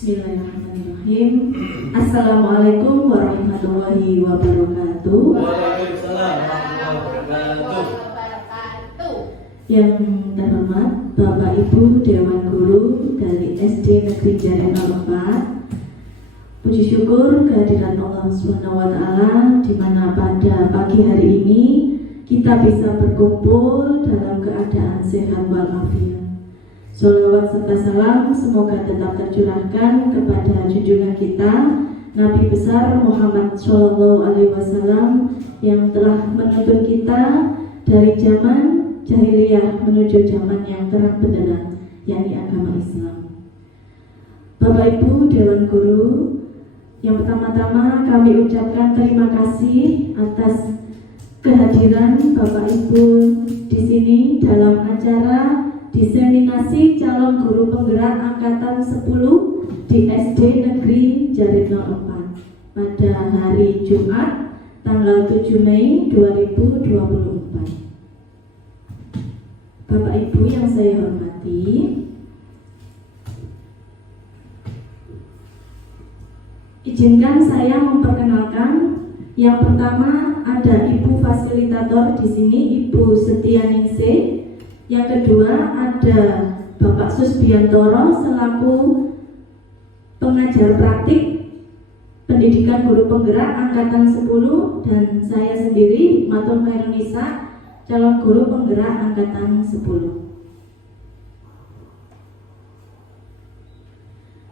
Bismillahirrahmanirrahim. Assalamualaikum warahmatullahi wabarakatuh. Waalaikumsalam warahmatullahi wabarakatuh. Yang terhormat Bapak Ibu Dewan Guru dari SD Negeri Jaret 04. Puji syukur kehadiran Allah SWT di mana pada pagi hari ini kita bisa berkumpul dalam keadaan sehat walafiat. Sholawat serta salam semoga tetap tercurahkan kepada junjungan kita Nabi besar Muhammad SAW yang telah menuntun kita dari zaman jahiliyah menuju zaman yang terang benderang, yakni agama Islam. Bapak Ibu Dewan Guru, yang pertama-tama kami ucapkan terima kasih atas kehadiran Bapak Ibu di sini dalam acara diseminasi calon guru penggerak angkatan 10 di SD Negeri Jaret 04 pada hari Jumat tanggal 7 Mei 2024. Bapak Ibu yang saya hormati, izinkan saya memperkenalkan yang pertama ada Ibu Fasilitator di sini, Ibu Setianingsih. Yang kedua ada Bapak Susbiantoro selaku pengajar praktik pendidikan guru penggerak angkatan 10 dan saya sendiri Matul Khairunisa calon guru penggerak angkatan 10.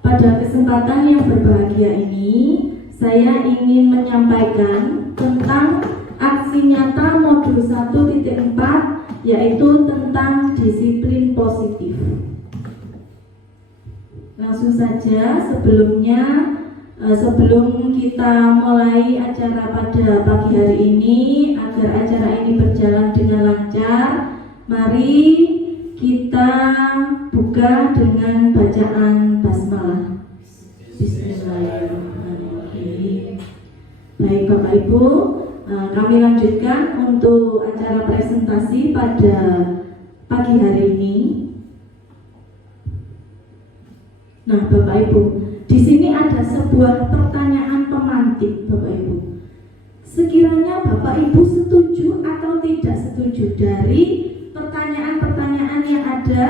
Pada kesempatan yang berbahagia ini saya ingin menyampaikan tentang aksi nyata modul 1.4 yaitu tentang disiplin positif. Langsung saja sebelum kita mulai acara pada pagi hari ini, agar acara ini berjalan dengan lancar, mari kita buka dengan bacaan basmalah. Bismillahirrahmanirrahim. Baik Bapak Ibu, kami lanjutkan untuk acara presentasi pada pagi hari ini. Nah, Bapak Ibu, di sini ada sebuah pertanyaan pemantik, Bapak Ibu. Sekiranya Bapak Ibu setuju atau tidak setuju dari pertanyaan-pertanyaan yang ada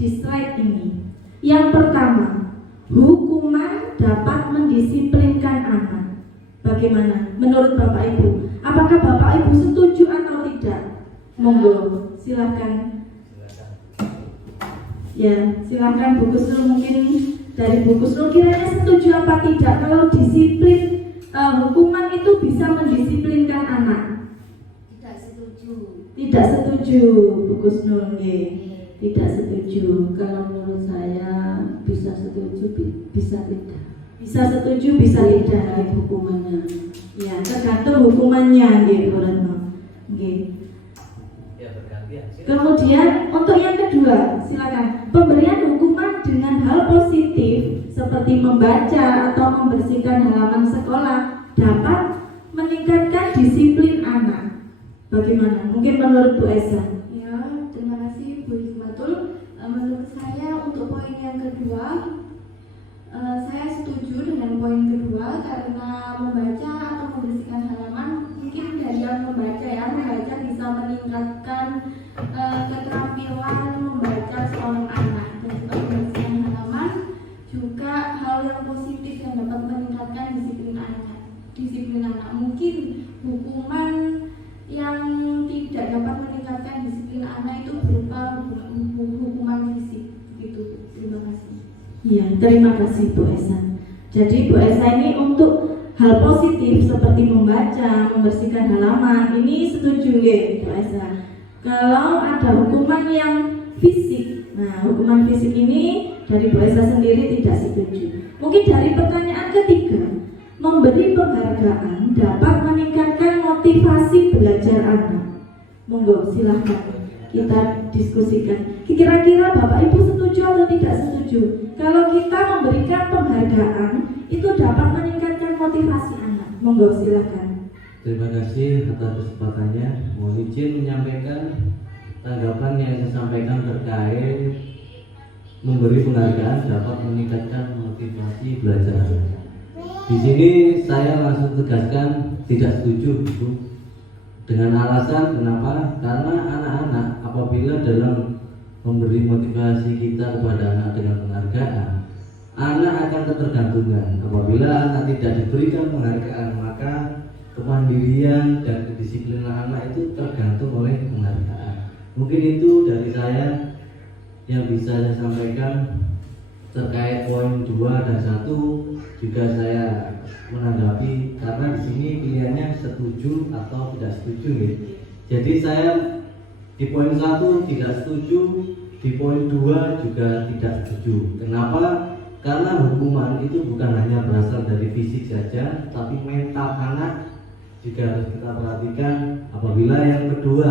di slide ini. Yang pertama, hukuman dapat mendisiplinkan anak. Bagaimana menurut Bapak Ibu? Apakah Bapak Ibu setuju atau tidak? Monggo, silakan. Ya, silakan Bu Kusnul, mungkin dari Bu Kusnul kiranya setuju apa tidak kalau disiplin hukuman itu bisa mendisiplinkan anak? Tidak setuju. Tidak setuju, Bu Kusnul. Tidak setuju. Kalau menurut saya bisa setuju, bisa tidak. Bisa setuju, bisa tidak Hukumannya. ya, tergantung hukumannya gitu. Ya bergantian. Kemudian untuk yang kedua, silakan. Pemberian hukuman dengan hal positif seperti membaca atau membersihkan halaman sekolah dapat meningkatkan disiplin anak. Bagaimana? Mungkin menurut Bu Esa. Ya, terima kasih Bu Hikmatul. Menurut saya untuk poin yang kedua, saya setuju dengan poin kedua karena membaca atau membersihkan halaman mungkin dari yang membaca bisa meningkatkan keterampilan membaca seorang anak, dan juga membersihkan halaman juga hal yang positif yang dapat meningkatkan disiplin anak. Mungkin hukuman yang tidak dapat meningkatkan disiplin anak itu berupa hukuman fisik gitu. Terima kasih. Ya, terima kasih Bu Esa. Jadi Bu Esa ini untuk hal positif seperti membaca, membersihkan halaman, ini setuju ya Bu Esa. Kalau ada hukuman yang fisik, nah hukuman fisik ini dari Bu Esa sendiri tidak setuju. Mungkin dari pertanyaan ketiga, memberi penghargaan dapat meningkatkan motivasi belajar anak. Monggo silahkan kita diskusikan. Kira-kira Bapak Ibu setuju atau tidak setuju? Kalau kita memberikan penghargaan itu dapat meningkatkan motivasi anak. Monggo silahkan. Terima kasih atas kesempatannya. Mohon izin menyampaikan tanggapan yang saya sampaikan terkait memberi penghargaan dapat meningkatkan motivasi belajar. Di sini saya langsung tegaskan tidak setuju, Bu. Dengan alasan kenapa? Karena anak-anak apabila dalam memberi motivasi kita kepada anak dengan penghargaan, anak akan ketergantungan. Apabila anak tidak diberikan penghargaan, maka kemandirian dan kedisiplinan anak itu tergantung oleh penghargaan. Mungkin itu dari saya yang bisa saya sampaikan terkait poin 2 dan 1. Juga saya menanggapi karena di sini pilihannya setuju atau tidak setuju nih. Jadi saya di poin 1 tidak setuju, di poin 2 juga tidak setuju. Kenapa? Karena hukuman itu bukan hanya berasal dari fisik saja, tapi mental anak juga harus kita perhatikan. Apabila yang kedua,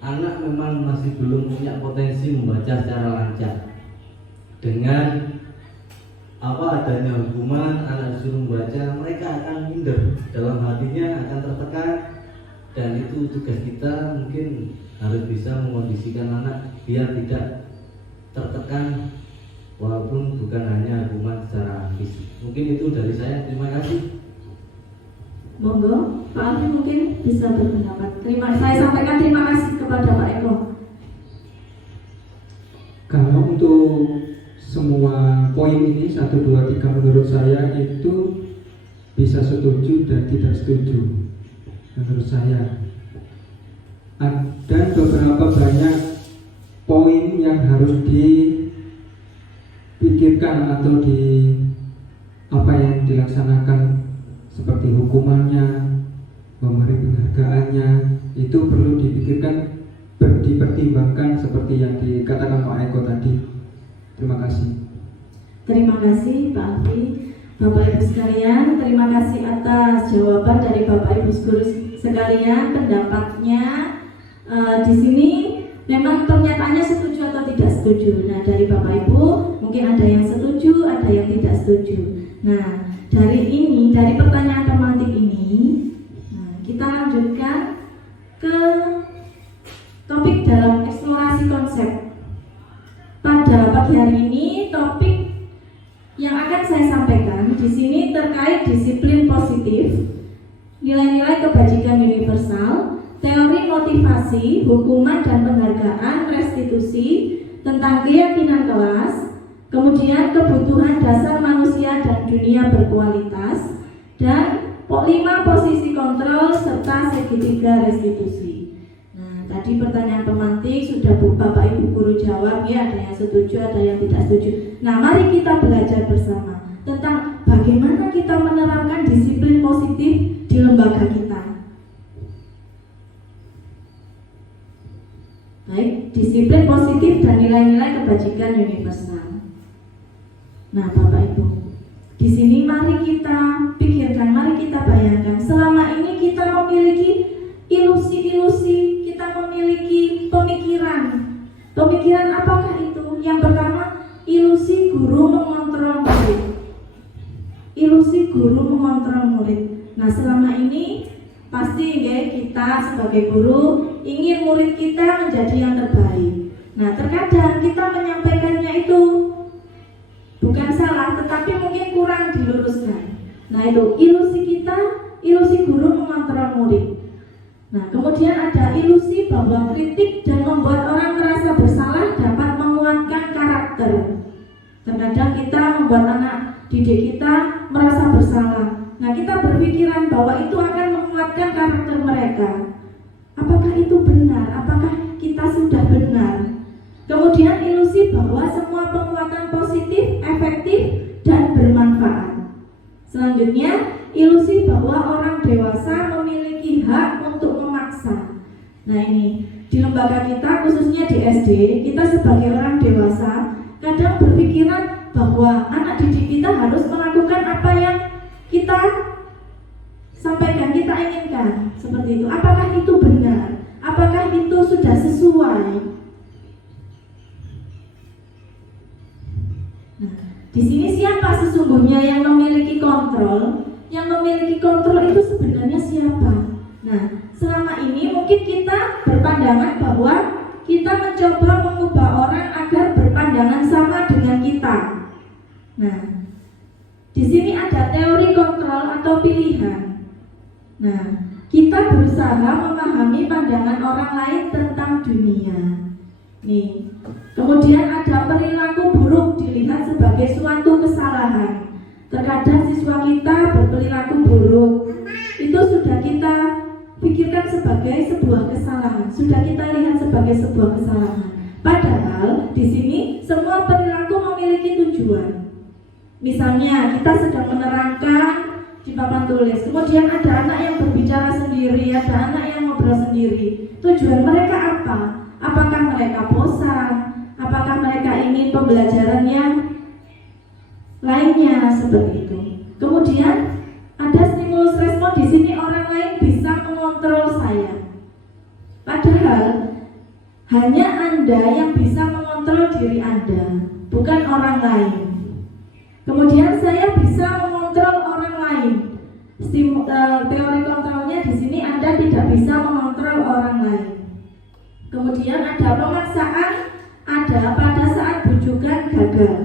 anak memang masih belum punya potensi membaca secara lancar, dengan adanya hukuman, anak disuruh membaca, mereka akan minder, dalam hatinya akan tertekan, dan itu tugas kita mungkin harus bisa mengondisikan anak biar tidak tertekan, walaupun bukan hanya hukuman secara fisik. Mungkin itu dari saya. Terima kasih. Monggo, Pak Alfi mungkin bisa berpendapat. Saya sampaikan terima kasih kepada Pak Eko. Kalau untuk semua poin ini 1, 2, 3 menurut saya itu bisa setuju dan tidak setuju. Menurut saya ada beberapa banyak poin yang harus dipikirkan atau yang dilaksanakan, seperti hukumannya, memberi penghargaannya, itu perlu dipikirkan, dipertimbangkan seperti yang dikatakan Pak Eko tadi. Terima kasih. Terima kasih Pak Alfi. Bapak Ibu sekalian, terima kasih atas jawaban dari Bapak Ibu guru sekalian, pendapatnya. Di sini memang pernyataannya setuju atau tidak setuju. Nah, dari Bapak Ibu mungkin ada yang setuju, ada yang tidak setuju. Nah, dari pertanyaan pemantik ini, kita lanjutkan ke topik dalam eksplorasi konsep. Pada pagi hari ini, topik yang akan saya sampaikan di sini terkait disiplin positif, nilai-nilai kebajikan universal, teori motivasi, hukuman dan penghargaan, restitusi, tentang keyakinan kelas, kemudian kebutuhan dasar manusia dan dunia berkualitas, dan 5 posisi kontrol serta segitiga restitusi. Tadi pertanyaan pemantik sudah Bapak Ibu guru jawab, ya, ada yang setuju, ada yang tidak setuju. Nah, mari kita belajar bersama tentang bagaimana kita menerapkan disiplin positif di lembaga kita. Baik, disiplin positif dan nilai-nilai kebajikan universal. Nah, Bapak Ibu, di sini mari kita pikirkan, mari kita bayangkan, selama ini kita memiliki ilusi-ilusi, kita memiliki pemikiran. Pemikiran apakah itu? Yang pertama, ilusi guru mengontrol murid. Ilusi guru mengontrol murid. Nah, selama ini pasti kita sebagai guru ingin murid kita menjadi yang terbaik. Nah, terkadang kita menyampaikannya itu bukan salah, tetapi mungkin kurang diluruskan. Nah, itu ilusi kita, ilusi guru mengontrol murid. Nah, kemudian ada ilusi bahwa kritik dan membuat orang merasa bersalah dapat menguatkan karakter. Terkadang kita membuat anak didik kita merasa bersalah. Nah, kita berpikiran bahwa itu akan menguatkan karakter mereka. Apakah itu benar? Apakah kita sudah benar? Kemudian ilusi bahwa semua penguatan positif, efektif, dan bermanfaat. Selanjutnya, ilusi bahwa orang dewasa memiliki hak untuk memaksa. Nah, ini di lembaga kita, khususnya di SD, kita sebagai orang dewasa kadang berpikiran bahwa anak didik kita harus melakukan apa yang kita sampaikan, kita inginkan. Seperti itu. Apakah itu benar? Apakah itu sudah sesuai? Nah, di sini siapa sesungguhnya yang memiliki kontrol? Yang memiliki kontrol itu sebenarnya siapa? Nah, selama ini mungkin kita berpandangan bahwa kita mencoba mengubah orang agar berpandangan sama dengan Nah, di sini ada teori kontrol atau pilihan. Nah, kita berusaha memahami pandangan orang lain tentang dunia. Nih, kemudian ada perilaku buruk dilihat sebagai suatu kesalahan. Terkadang siswa kita berperilaku buruk, itu sudah kita pikirkan sebagai sebuah kesalahan, sudah kita lihat sebagai sebuah kesalahan. Padahal di sini semua perilaku memiliki tujuan. Misalnya kita sedang menerangkan di papan tulis, kemudian ada anak yang berbicara sendiri, ada anak yang ngobrol sendiri. Tujuan mereka apa? Apakah mereka bosan? Apakah mereka ingin pembelajaran yang lainnya seperti itu? Kemudian ada stimulus respon di sini, orang lain bisa mengontrol saya. Padahal hanya Anda yang bisa mengontrol diri Anda, bukan orang lain. Kemudian saya bisa mengontrol orang lain. Teori kontrolnya di sini Anda tidak bisa mengontrol orang lain. Kemudian ada pemaksaan, ada pada saat bujukan gagal.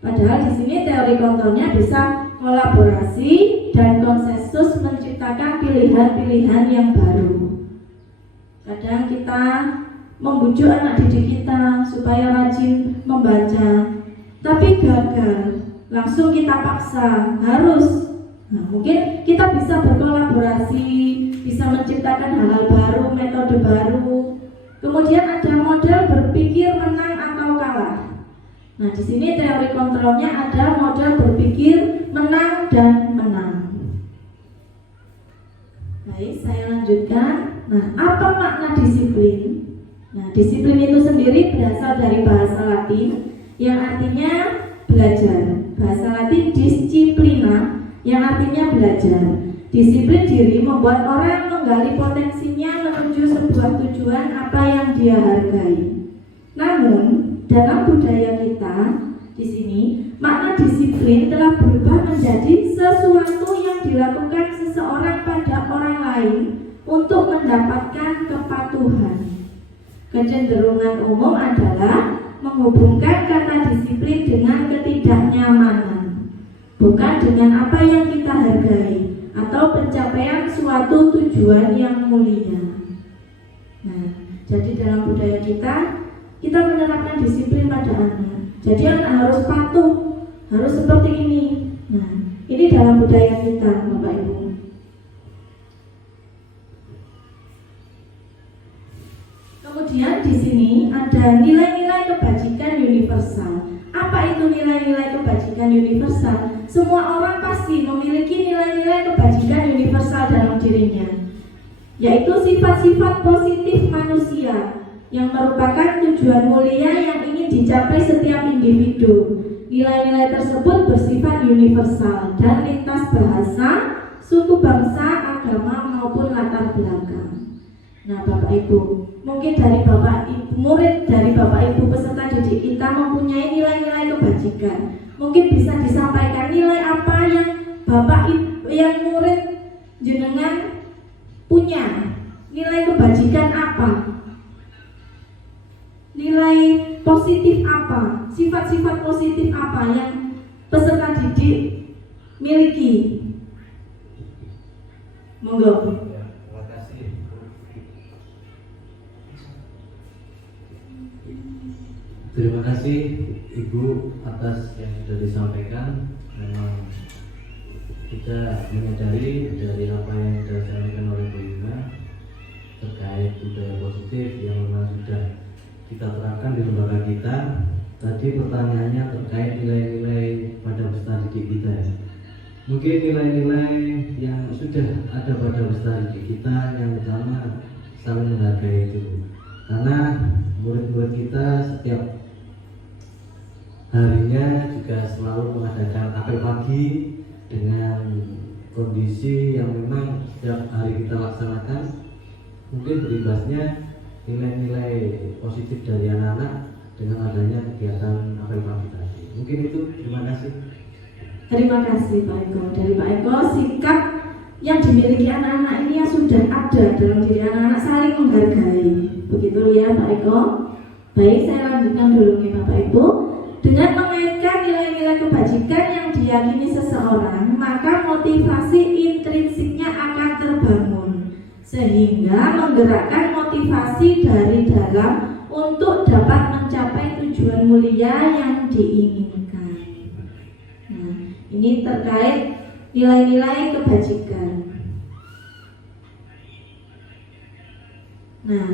Padahal di sini teori kontrolnya bisa kolaborasi dan konsensus menciptakan pilihan-pilihan yang baru. Kadang kita membujuk anak didik kita supaya rajin membaca, tapi gagal. Langsung kita paksa harus. Nah, mungkin kita bisa berkolaborasi, bisa menciptakan hal-hal baru, metode baru. Kemudian ada model berpikir menang atau kalah. Nah, di sini teori kontrolnya ada model berpikir menang dan menang. Baik, saya lanjutkan. Nah, apa makna disiplin? Nah, disiplin itu sendiri berasal dari bahasa Latin yang artinya belajar. Bahasa Latin disciplina yang artinya belajar. Disiplin diri membuat orang menggali potensinya menuju sebuah tujuan apa yang dia hargai. Namun, dalam budaya kita di sini, makna disiplin telah berubah menjadi sesuatu yang dilakukan seseorang pada orang lain untuk mendapatkan kepatuhan. Kecenderungan umum adalah menghubungkan kata disiplin dengan ketidaknyamanan, bukan dengan apa yang kita hargai atau pencapaian suatu tujuan yang mulia. Nah, jadi dalam budaya kita menerapkan disiplin pada anak. Jadi anak harus patuh, harus seperti ini. Nah, ini dalam budaya kita, Bapak Ibu. Kemudian di sini ada nilai-nilai kebajikan universal. Apa itu nilai-nilai kebajikan universal? Semua orang pasti memiliki nilai-nilai kebajikan universal dalam dirinya, yaitu sifat-sifat positif manusia yang merupakan tujuan mulia yang ingin dicapai setiap individu. Nilai-nilai tersebut bersifat universal dan lintas bahasa, suku bangsa, agama maupun latar belakang. Nah, Bapak Ibu, mungkin dari Bapak Ibu, murid dari Bapak Ibu peserta didik kita mempunyai nilai-nilai kebajikan. Mungkin bisa disampaikan nilai apa yang Bapak Ibu, yang murid jenengan punya. Nilai kebajikan apa? Nilai positif apa? Sifat-sifat positif apa yang peserta didik miliki? Monggo. Terima kasih Ibu atas yang sudah disampaikan. Memang kita menyadari dari apa yang sudah disampaikan oleh Bu Ima terkait budaya positif yang memang sudah kita terapkan di lembaga kita. Tadi pertanyaannya terkait nilai-nilai pada peserta didik kita. Mungkin nilai-nilai yang sudah ada pada peserta didik kita yang pertama saling menghargai itu. Karena murid-murid kita setiap harinya juga selalu mengadakan apel pagi dengan kondisi yang memang setiap hari kita laksanakan. Mungkin berimbasnya nilai-nilai positif dari anak-anak dengan adanya kegiatan apel pagi tadi. Mungkin itu, terima kasih. Terima kasih Pak Eko. Dari Pak Eko, sikap yang dimiliki anak-anak ini yang sudah ada dalam diri anak-anak saling menghargai. Begitu ya Pak Eko. Baik, saya lanjutkan dulu nih Bapak Ibu. Dengan mengaitkan nilai-nilai kebajikan menyayangi seseorang, maka motivasi intrinsiknya akan terbangun, sehingga menggerakkan motivasi dari dalam untuk dapat mencapai tujuan mulia yang diinginkan. Nah, ini terkait nilai-nilai kebajikan. Nah,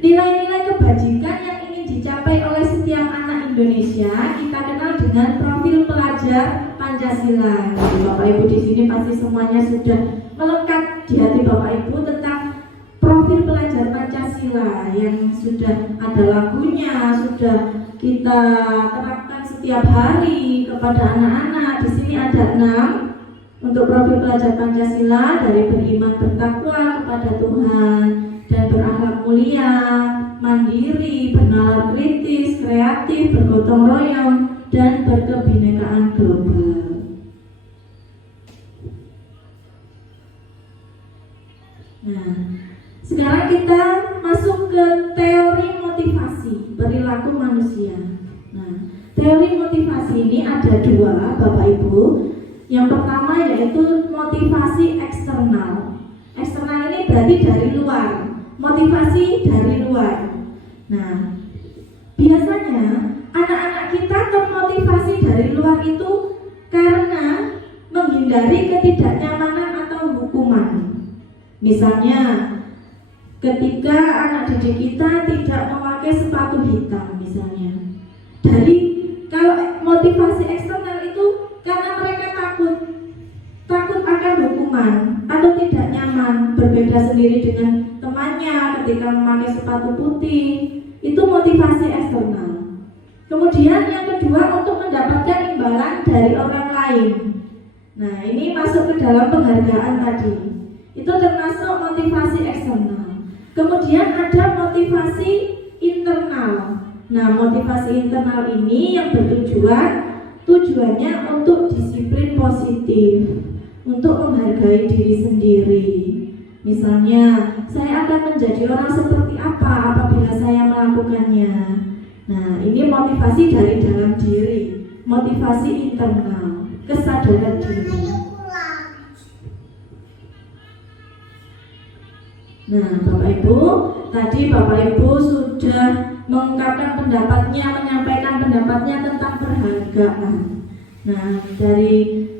nilai-nilai kebajikan yang ingin dicapai oleh setiap anak Indonesia kita kenal dengan profil pelajar Pancasila. Jadi Bapak Ibu di sini pasti semuanya sudah melekat di hati Bapak Ibu tentang profil pelajar Pancasila yang sudah ada lagunya, sudah kita terapkan setiap hari kepada anak-anak. Di sini ada 6 untuk profil pelajar Pancasila, dari beriman bertakwa kepada Tuhan dan berakhlak mulia, mandiri, bernalar kritis, kreatif, bergotong royong, dan berkebinekaan global. Nah, sekarang kita masuk ke teori motivasi perilaku manusia. Nah, teori motivasi ini ada 2, Bapak Ibu. Yang pertama yaitu motivasi eksternal. Eksternal ini berarti dari luar. Motivasi dari luar. Nah, biasanya anak-anak kita termotivasi dari luar itu karena menghindari ketidaknyamanan atau hukuman. Misalnya, ketika anak didik kita tidak memakai sepatu hitam misalnya. Dari kalau motivasi eksternal itu karena mereka takut akan hukuman atau tidak nyaman, berbeda sendiri dengan temannya ketika memakai sepatu putih, itu motivasi eksternal. Kemudian yang kedua, untuk mendapatkan imbalan dari orang lain. Nah, ini masuk ke dalam penghargaan tadi. Itu termasuk motivasi eksternal. Kemudian ada motivasi internal. Nah, motivasi internal ini yang tujuannya untuk disiplin positif, untuk menghargai diri sendiri. Misalnya, saya akan menjadi orang seperti apa apabila saya melakukannya. Nah, ini motivasi dari dalam diri, motivasi internal, kesadaran diri. Nah, Bapak Ibu, tadi Bapak Ibu sudah mengungkapkan pendapatnya, menyampaikan pendapatnya tentang penghargaan. Nah, dari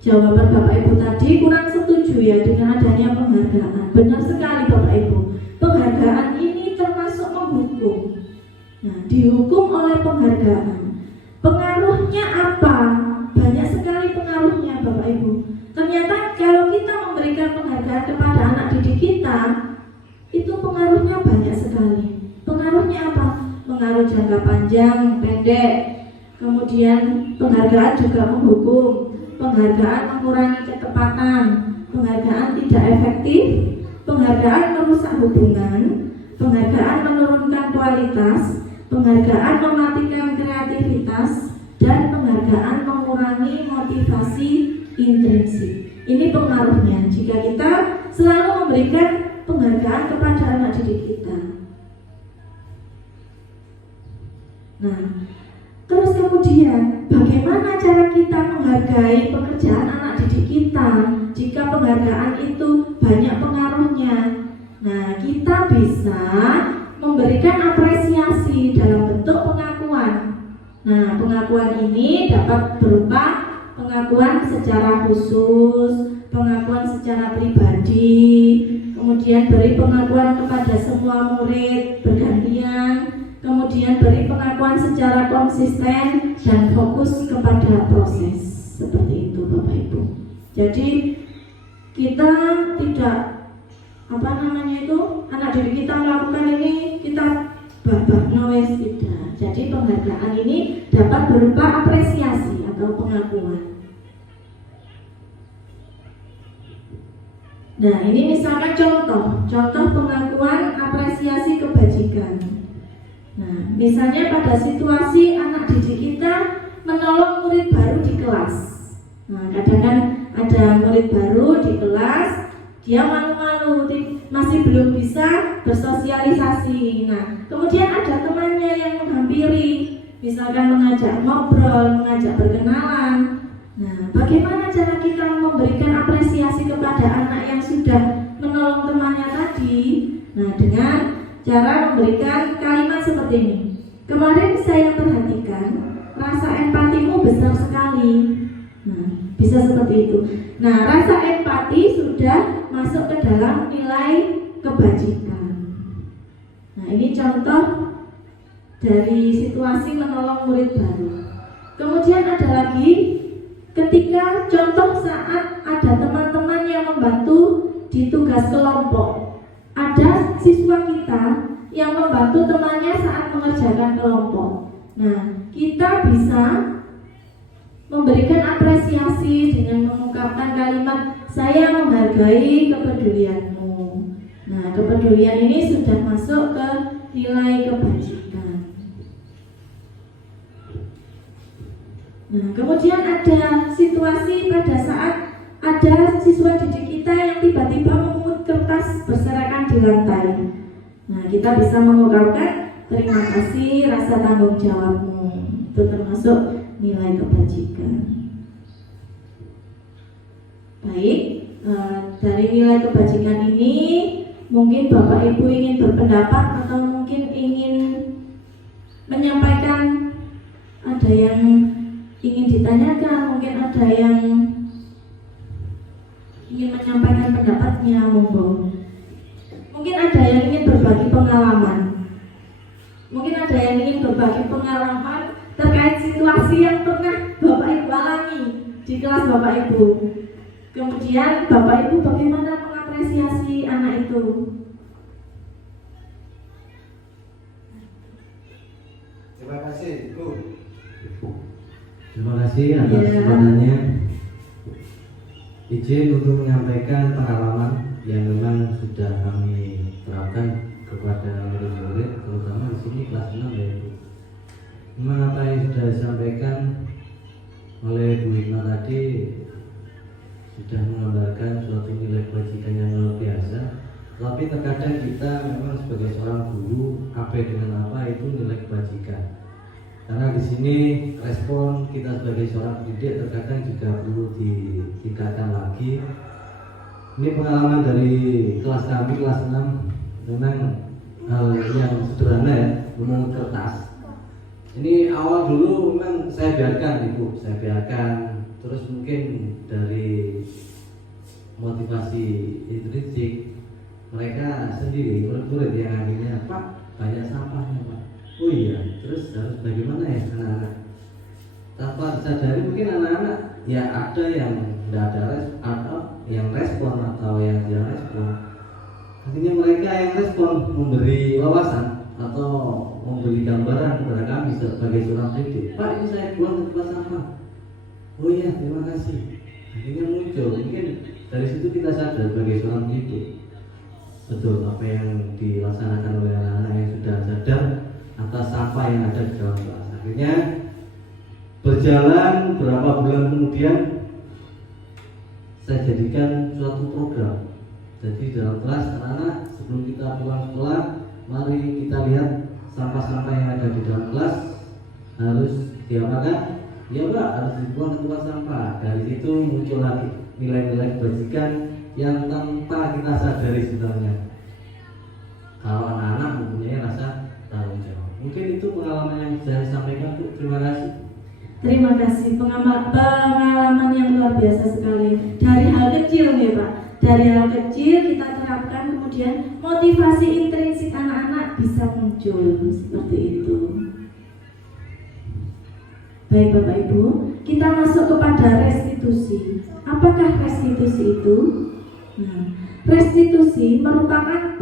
jawaban Bapak Ibu tadi kurang setuju ya dengan adanya penghargaan. Benar sekali Bapak Ibu, penghargaan ini termasuk menghukum. Nah, dihukum oleh penghargaan. Pengaruhnya apa? Banyak sekali pengaruhnya Bapak Ibu. Ternyata kalau kita memberikan penghargaan kepada anak didik kita, itu pengaruhnya banyak sekali. Pengaruhnya apa? Pengaruh jangka panjang, pendek. Kemudian penghargaan juga menghukum. Penghargaan mengurangi ketepatan, penghargaan tidak efektif, penghargaan merusak hubungan, penghargaan menurunkan kualitas, penghargaan mematikan kreativitas, dan penghargaan mengurangi motivasi intrinsik. Ini pengaruhnya jika kita selalu memberikan penghargaan kepada anak didik kita. Nah, terus kemudian bagaimana cara kita menghargai pekerjaan anak didik kita jika penghargaan itu banyak pengaruhnya? Nah, kita bisa memberikan apresiasi dalam bentuk pengakuan. Nah, pengakuan ini dapat berupa pengakuan secara khusus, pengakuan secara pribadi, kemudian beri pengakuan kepada semua murid bergantian, kemudian beri pengakuan secara konsisten dan fokus kepada proses. Seperti itu Bapak Ibu. Jadi kita tidak anak didik kita melakukan ini kita babak noes, tidak. Jadi penghargaan ini dapat berupa apresiasi atau pengakuan. Nah, ini misalkan contoh pengakuan apresiasi kebajikan. Nah, misalnya pada situasi anak didik kita menolong murid baru di kelas. Nah, kadang-kadang ada murid baru di kelas, dia malu-malu, masih belum bisa bersosialisasi. Nah, kemudian ada temannya yang menghampiri, misalkan mengajak ngobrol, mengajak berkenalan. Nah, bagaimana cara kita memberikan apresiasi kepada anak yang sudah menolong temannya tadi? Nah, dengan cara memberikan kalimat seperti ini. Kemarin saya perhatikan rasa empatimu besar sekali. Nah, bisa seperti itu. Nah, rasa empati sudah masuk ke dalam nilai kebajikan. Nah, ini contoh dari situasi menolong murid baru. Kemudian ada lagi ketika contoh saat ada teman-teman yang membantu di tugas kelompok. Ada siswa kita yang membantu temannya saat mengerjakan kelompok. Nah, kita bisa memberikan apresiasi dengan mengungkapkan kalimat saya menghargai kepedulianmu. Nah, kepedulian ini sudah masuk ke nilai kebajikan. Nah, kemudian ada situasi pada saat ada siswa didik kita yang tiba-tiba memungut kertas berserakan di lantai. Nah, kita bisa mengungkapkan terima kasih, rasa tanggung jawabmu. Itu termasuk nilai kebajikan. Baik, dari nilai kebajikan ini mungkin Bapak Ibu ingin berpendapat atau mungkin ingin menyampaikan, ada yang ingin ditanyakan, mungkin ada yang ingin menyampaikan pendapatnya, monggo. Mungkin ada yang ingin berbagi pengalaman. Mungkin ada yang ingin berbagi pengalaman terkait situasi yang pernah Bapak Ibu alami di kelas Bapak Ibu. Kemudian Bapak Ibu bagaimana mengapresiasi anak itu? Terima kasih, Bu. Terima kasih atas pertanyaannya. Izin untuk menyampaikan pengalaman yang memang sudah kami terapkan kepada murid-murid, terutama di sini kelas 6 ya Bu. Memang apa yang sudah disampaikan oleh Bu Hikmah tadi sudah menggambarkan suatu nilai kebajikan yang luar biasa. Tapi terkadang kita memang sebagai seorang guru, apa dengan apa itu nilai kebajikan. Karena di sini respon kita sebagai seorang pendidik terkadang juga perlu ditingkatkan lagi. Ini pengalaman dari kelas kami, kelas 6, memang hal yang sederhana ya, memungut kertas. Ini awal dulu memang saya biarkan Ibu, saya biarkan. Terus mungkin dari motivasi intrinsik mereka sendiri, murid-murid yang akhirnya Pak banyak sampahnya Pak. Oh iya, terus harus bagaimana ya anak-anak? Tanpa disadari mungkin anak-anak ya ada yang tidak ada atau yang respon atau yang tidak respon. Akhirnya mereka yang respon memberi wawasan atau memberi gambaran kepada kami sebagai seorang pendidik. Pak ini saya buang ke tempat sampah. Oh iya terima kasih. Akhirnya muncul mungkin dari situ kita sadar sebagai seorang pendidik. Betul apa yang dilaksanakan oleh anak-anak yang sudah sadar atas sampah yang ada di dalam kelas. Akhirnya berjalan beberapa bulan kemudian saya jadikan suatu program. Jadi dalam kelas anak-anak sebelum kita pulang sekolah, mari kita lihat sampah-sampah yang ada di dalam kelas harus diapakan? Ya Pak, harus dibuang ke tempat sampah. Dari situ muncul lagi nilai-nilai kebajikan yang tanpa kita sadari sebenarnya. Kalau anak-anak mempunyai rasa tanggung jawab. Mungkin itu pengalaman yang saya sampaikan Bu. Terima kasih. Terima kasih, pengalaman yang luar biasa sekali. Dari hal kecil nih Pak, dari hal kecil kita terapkan, kemudian motivasi intrinsik anak-anak bisa muncul seperti itu. Baik Bapak Ibu, kita masuk kepada restitusi. Apakah restitusi itu? Nah, restitusi merupakan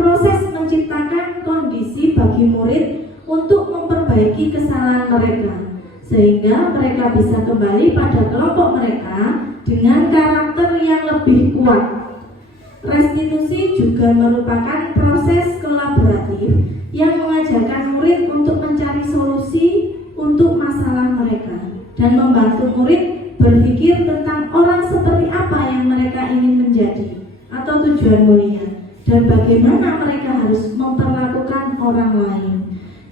proses menciptakan kondisi bagi murid untuk memperbaiki kesalahan mereka, sehingga mereka bisa kembali pada kelompok mereka dengan karakter yang lebih kuat. Restitusi juga merupakan proses kolaboratif yang mengajarkan murid untuk mencari solusi untuk masalah mereka dan membantu murid berpikir tentang orang seperti apa yang mereka ingin menjadi atau tujuan mulia dan bagaimana mereka harus memperlakukan orang lain.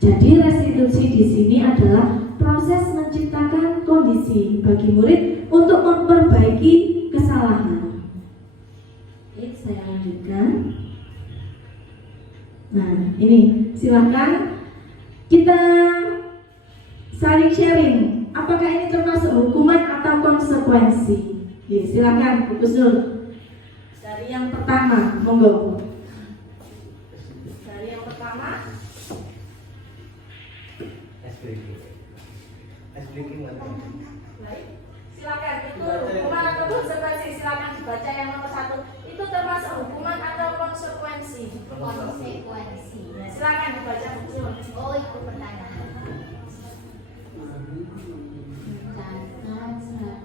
Jadi restitusi di sini adalah proses menciptakan kondisi bagi murid untuk memperbaiki kesalahan. Oke, saya lanjutkan. Nah, ini silakan kita saling sharing. Apakah ini termasuk hukuman atau konsekuensi? Oke, silakan Bu Kusnul. Dari yang pertama, monggo. Dari yang pertama. Baik, silakan. Itu hukuman atau konsekuensi? Silakan dibaca yang nomor 1. Itu termasuk hukuman atau konsekuensi? Konsekuensi. Nah, silakan dibaca betul. Oh, itu pertanyaan. Catat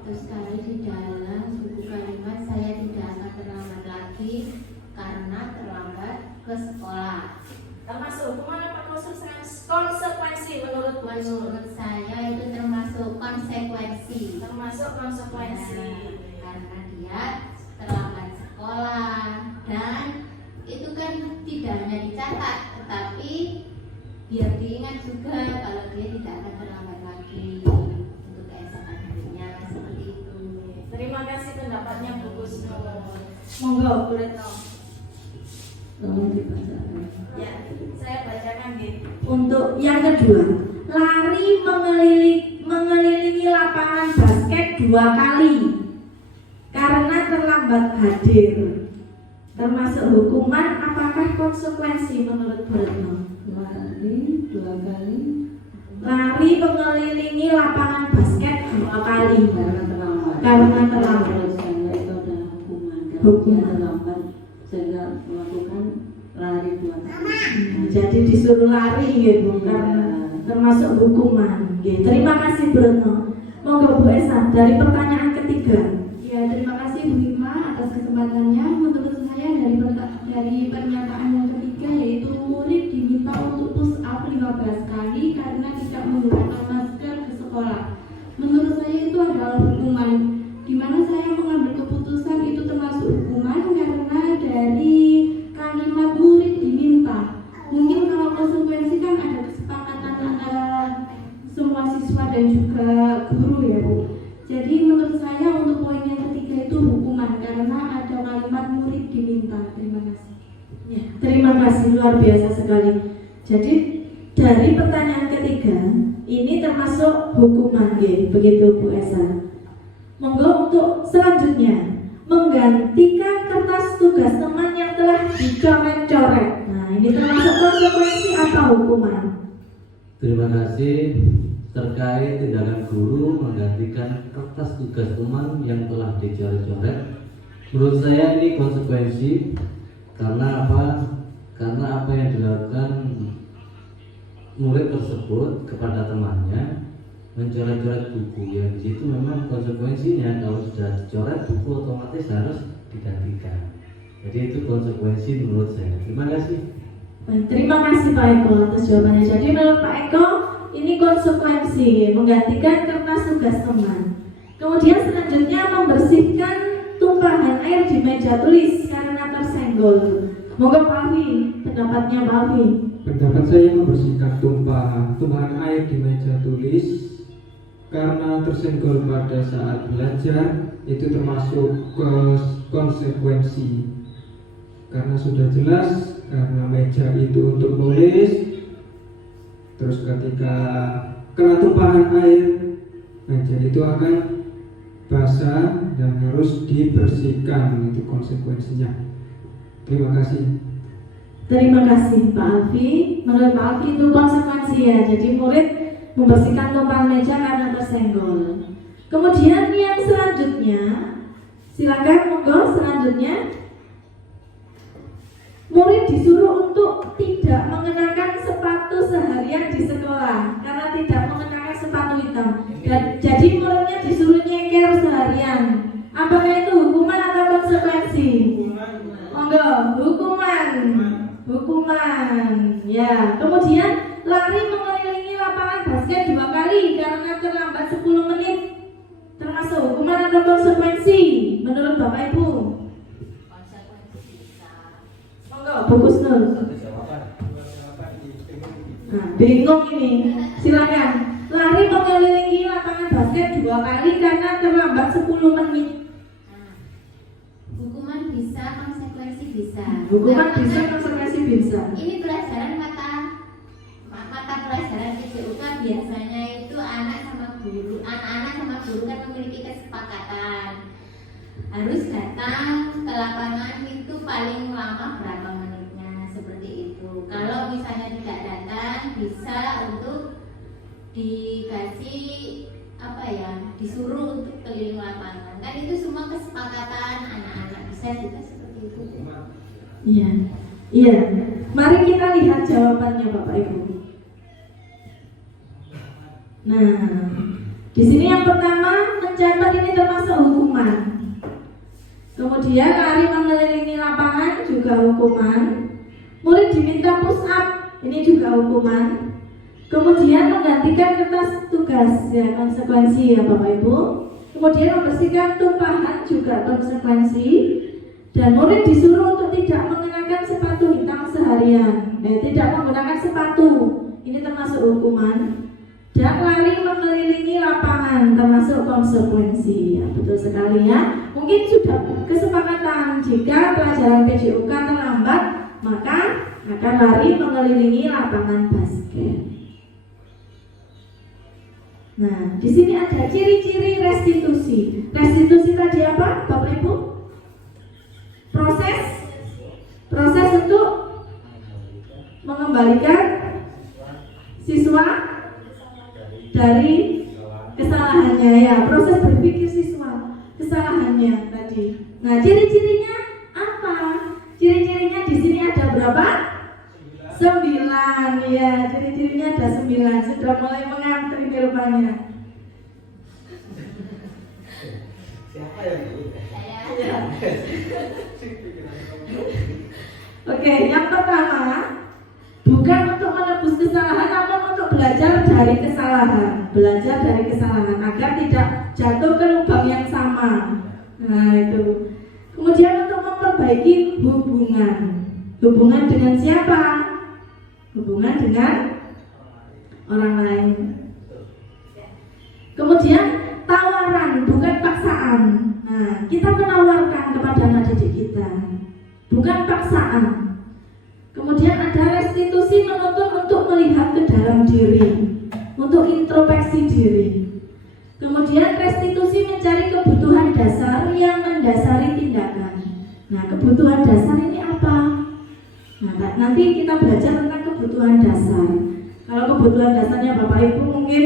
100 kali di dalam buku kalimat saya tidak akan terlambat lagi karena terlambat ke sekolah. Termasuk hukuman apa konsekuensi menurut Bu Nur? Menurut saya itu termasuk konsekuensi. Termasuk konsekuensi. Nah, karena dia terlambat sekolah dan itu kan tidak hanya dicatat tetapi biar diingat juga kalau dia tidak akan terlambat lagi untuk keesokan harinya seperti itu. Terima kasih pendapatnya Bu Kusnul. Monggo Bu Retno. Tolong dibacakan. Ya, saya bacakan gitu. Untuk yang kedua, lari mengelilingi lapangan basket 2 kali karena terlambat hadir. Termasuk hukuman apakah konsekuensi menurut Bu Retno? Lari 2 kali Lari mengelilingi lapangan basket 2 kali karena terlambat. Karena terlambat. Menurut saya itu adalah hukuman. Karena Hukuman. dia terlambat sehingga melakukan lari 2 kali. Jadi disuruh lari gitu karena termasuk hukuman. Gitu. Terima kasih Bu Retno. Monggo Bu Esa dari pertanyaan ketiga. Ya, terima kasih Bu Hikmah atas kesempatannya. Menurut saya dari pernyataan yang ketiga yaitu murid diminta untuk push up 15 kali karena tidak menggunakan masker ke sekolah. Menurut saya itu adalah hukuman. Di mana saya mengambil keputusan itu termasuk hukuman karena dari kalimat murid diminta. Mungkin kalau konsekuensi kan ada kesepakatan antara semua siswa dan juga guru ya Bu. Jadi menurut saya untuk poin yang ketiga itu hukuman karena ada kalimat murid diminta. Terima kasih. Ya, terima kasih luar biasa sekali. Jadi dari pertanyaan ketiga ini termasuk hukuman gitu, begitu Bu Esa. Monggo untuk selanjutnya menggantikan kertas tugas teman yang telah dicoret-coret. Nah, ini termasuk konsekuensi atau hukuman? Terima kasih. Terkait tindakan guru menggantikan kertas tugas teman yang telah dicoret-coret, menurut saya ini konsekuensi. Karena apa? Karena apa yang dilakukan murid tersebut kepada temannya mencoret-coret buku, yang di situ memang konsekuensinya kalau sudah dicoret buku otomatis harus digantikan. Jadi itu konsekuensi menurut saya. Terima kasih. Baik, terima kasih Pak Eko atas jawabannya. Jadi menurut Pak Eko ini konsekuensi menggantikan kertas tugas teman. Kemudian selanjutnya membersihkan tumpahan air di meja tulis karena tersenggol. Monggo Pak Alfi, pendapatnya Pak Alfi. Pendapat saya membersihkan tumpahan air di meja tulis karena tersenggol pada saat belajar itu termasuk konsekuensi. Karena sudah jelas karena meja itu untuk nulis, terus ketika kena tumpahan air meja itu akan basah dan harus dibersihkan, itu konsekuensinya. Terima kasih. Terima kasih Pak Alfi. Menurut Pak Alfi itu konsekuensi ya. Jadi murid membersihkan tumpahan meja karena tersenggol. Kemudian yang selanjutnya, silakan monggo selanjutnya. Murid disuruh untuk tidak mengenakan sepatu seharian di sekolah karena tidak mengenakan sepatu hitam. Dan jadi muridnya disuruh nyeker seharian. Apakah itu hukuman atau konsekuensi? Monggo, hukuman. Hukuman. Ya, kemudian lari mengelilingi lapangan basket 2 kali karena terlambat 10 menit. Termasuk hukuman atau konsekuensi menurut Bapak Ibu? Monggo, Bu Kusnul. Nah, bingung hukuman bisa, konsekuensi bisa. Ini pelajaran mata pelajaran PJUK biasanya itu anak-anak sama guru kan memiliki kesepakatan harus datang ke lapangan itu paling lama berapa menitnya, seperti itu. Kalau misalnya tidak datang bisa untuk dikasih disuruh untuk keliling lapangan, kan itu semua kesepakatan anak-anak, bisa juga seperti itu. Iya. Mari kita lihat jawabannya Bapak Ibu. Nah, di sini yang pertama mencatat ini termasuk hukuman. Kemudian lari mengelilingi lapangan juga hukuman. Murid diminta push up, ini juga hukuman. Kemudian menggantikan kertas tugas, ya konsekuensi ya Bapak Ibu. Kemudian membersihkan tumpahan juga konsekuensi. Dan murid disuruh untuk tidak mengenakan sepatu hitam seharian, tidak menggunakan sepatu, ini termasuk hukuman. Dan lari mengelilingi lapangan termasuk konsekuensi, ya betul sekali ya. Mungkin sudah kesepakatan jika pelajaran PJUK terlambat maka akan lari mengelilingi lapangan basket. Nah, di sini ada ciri-ciri restitusi. Restitusi tadi apa, Bapak Ibu? Proses untuk mengembalikan siswa dari kesalahannya, ya, proses berpikir siswa kesalahannya tadi. Nah, ciri-cirinya apa? Ciri-cirinya di sini ada berapa? 9, ya, ciri-cirinya ada 9. Sudah mulai mengantri nih rupanya. Siapa yang dulu? Ya. Oke, yang pertama bukan untuk menebus kesalahan, namun untuk belajar dari kesalahan. Belajar dari kesalahan agar tidak jatuh ke lubang yang sama. Nah, itu. Kemudian untuk memperbaiki hubungan. Hubungan dengan siapa? Hubungan dengan orang lain. Kemudian tawaran, bukan paksaan. Nah, kita menawarkan kepada anak didik kita, bukan paksaan. Kemudian ada restitusi, menuntut untuk melihat ke dalam diri, untuk introspeksi diri. Kemudian restitusi mencari kebutuhan dasar yang mendasari tindakan. Nah, kebutuhan dasar ini apa? Nah, nanti kita belajar tentang kebutuhan dasar. Kalau kebutuhan dasarnya Bapak Ibu mungkin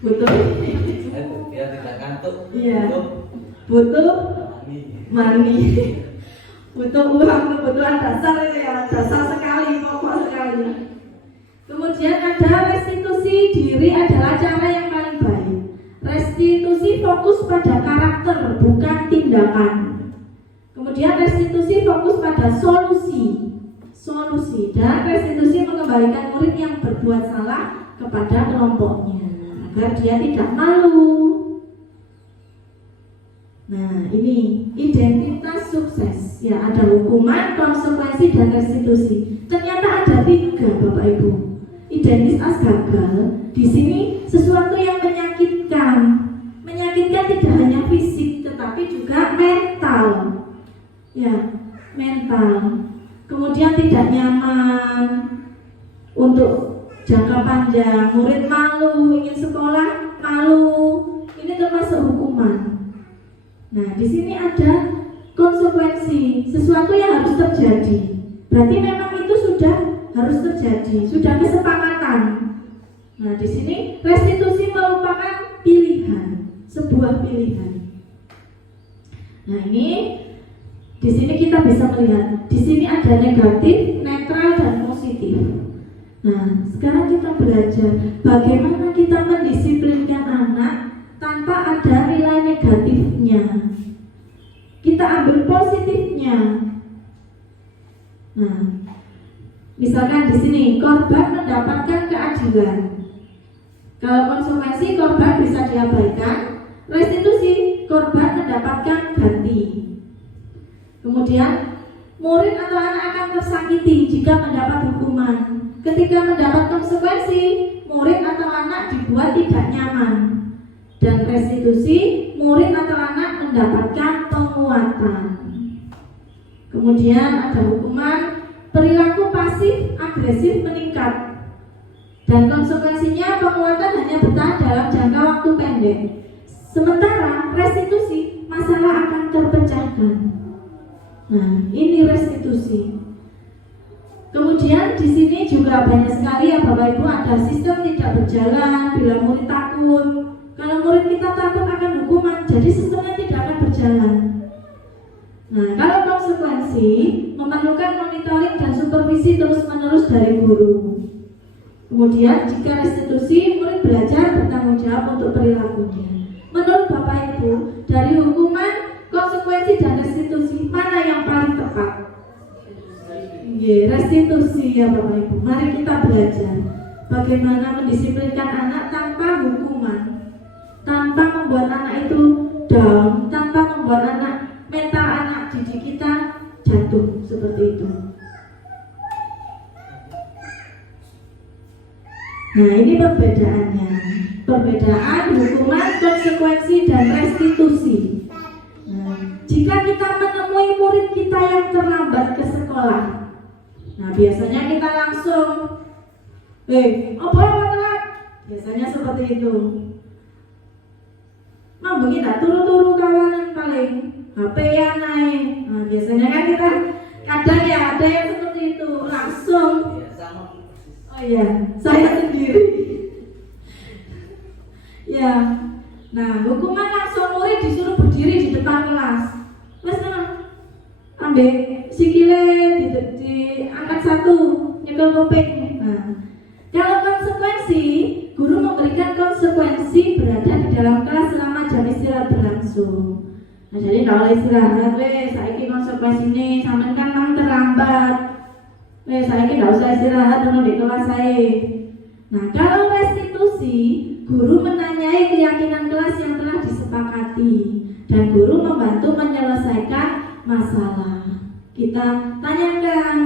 butuh biar tidak kantuk. Iya. Butuh money. Butuh uang, kebutuhan dasar itu ya, dasar sekali, pokok sekali. Kemudian ada restitusi diri adalah cara yang paling baik. Restitusi fokus pada karakter, bukan tindakan. Kemudian restitusi fokus pada solusi. Dan restitusi mengembalikan murid yang berbuat salah kepada kelompoknya agar dia tidak malu. Nah, ini identitas sukses. Ya, ada hukuman, konsekuensi, dan restitusi. Ternyata ada 3, Bapak Ibu. Identitas gagal di sini sesuatu yang menyakitkan. Menyakitkan tidak hanya fisik, tetapi juga mental. Ya, mental. Kemudian tidak nyaman untuk jangka panjang. Murid malu, ingin sekolah malu. Ini termasuk hukuman. Nah, di sini ada konsekuensi, sesuatu yang harus terjadi. Berarti memang itu sudah harus terjadi, sudah kesepakatan. Nah, di sini restitusi merupakan pilihan, sebuah pilihan. Nah, ini di sini kita bisa melihat, di sini ada negatif, netral, dan positif. Nah, sekarang kita belajar bagaimana kita mendisiplinkan anak tanpa ada nilai negatifnya. Kita ambil positifnya. Nah, misalkan di sini korban mendapatkan keadilan. Kalau konsekuensi korban bisa diabaikan, restitusi korban mendapatkan ganti. Kemudian murid atau anak akan tersakiti jika mendapat hukuman. Ketika mendapat konsekuensi, murid atau anak dibuat tidak nyaman. Dan restitusi, murid atau anak mendapatkan penguatan. Kemudian ada hukuman perilaku pasif agresif meningkat, dan konsekuensinya penguatan hanya bertahan dalam jangka waktu pendek. Sementara restitusi masalah akan terpecahkan. Nah, ini restitusi. Kemudian di sini juga banyak sekali ya Bapak Ibu, ada sistem tidak berjalan bila murid takut. Kalau murid kita takut akan hukuman, jadi sistemnya tidak akan berjalan. Nah, kalau konsekuensi memerlukan monitoring dan supervisi terus-menerus dari guru. Kemudian jika restitusi, murid belajar bertanggung jawab untuk perilakunya. Menurut Bapak Ibu, dari hukuman, konsekuensi dan restitusi, mana yang paling tepat? Restitusi ya Bapak Ibu. Mari kita belajar bagaimana mendisiplinkan anak tanpa hukuman, tanpa membuat anak itu down, tanpa membuat mental anak didik kita jatuh seperti itu. Nah, ini perbedaannya. Perbedaan hukuman, konsekuensi, dan restitusi. Nah, jika kita menemui murid kita yang terlambat ke sekolah, nah biasanya kita langsung, apa yang telat? Biasanya seperti itu. Mampu kita turu-turu kawanan paling, HP yang naik. Nah biasanya kan kita kadang ya ada yang seperti itu langsung. Oh iya, saya sendiri. Ya, nah hukuman langsung murid disuruh berdiri di depan kelas. Mas ambil sikile diangkat satu, nyekel kuping. Nah, kalau konsekuensi, guru memberikan konsekuensi berada di dalam kelas selama jam istirahat berlangsung. Nah, jadi kalau istirahat, saiki konsekuensi ini, sampean kan memang terlambat. Saiki nggak usah istirahat, dulu di kelas saya. Nah, kalau restitusi, guru menanyai keyakinan kelas yang telah disepakati, dan guru membantu menyelesaikan masalah. Kita tanyakan,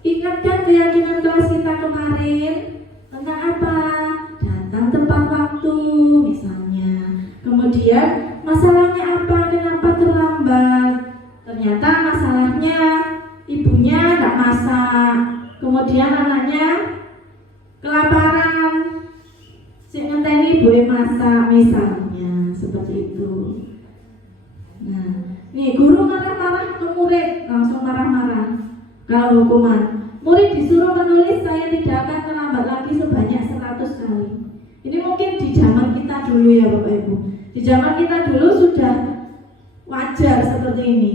ingatkan keyakinan kelas kita kemarin tentang apa? Datang tepat waktu misalnya. Kemudian masalahnya apa? Kenapa terlambat? Ternyata masalahnya ibunya nggak masak. Kemudian anaknya kelaparan. Si ngenteni ibunya masak misalnya seperti itu. Nah, nih guru marah-marah ke murid, langsung marah-marah. Kalau hukuman, murid disuruh menulis saya tidak akan terlambat lagi sebanyak 100 kali. Ini mungkin di zaman kita dulu ya Bapak Ibu. Di zaman kita dulu sudah wajar seperti ini.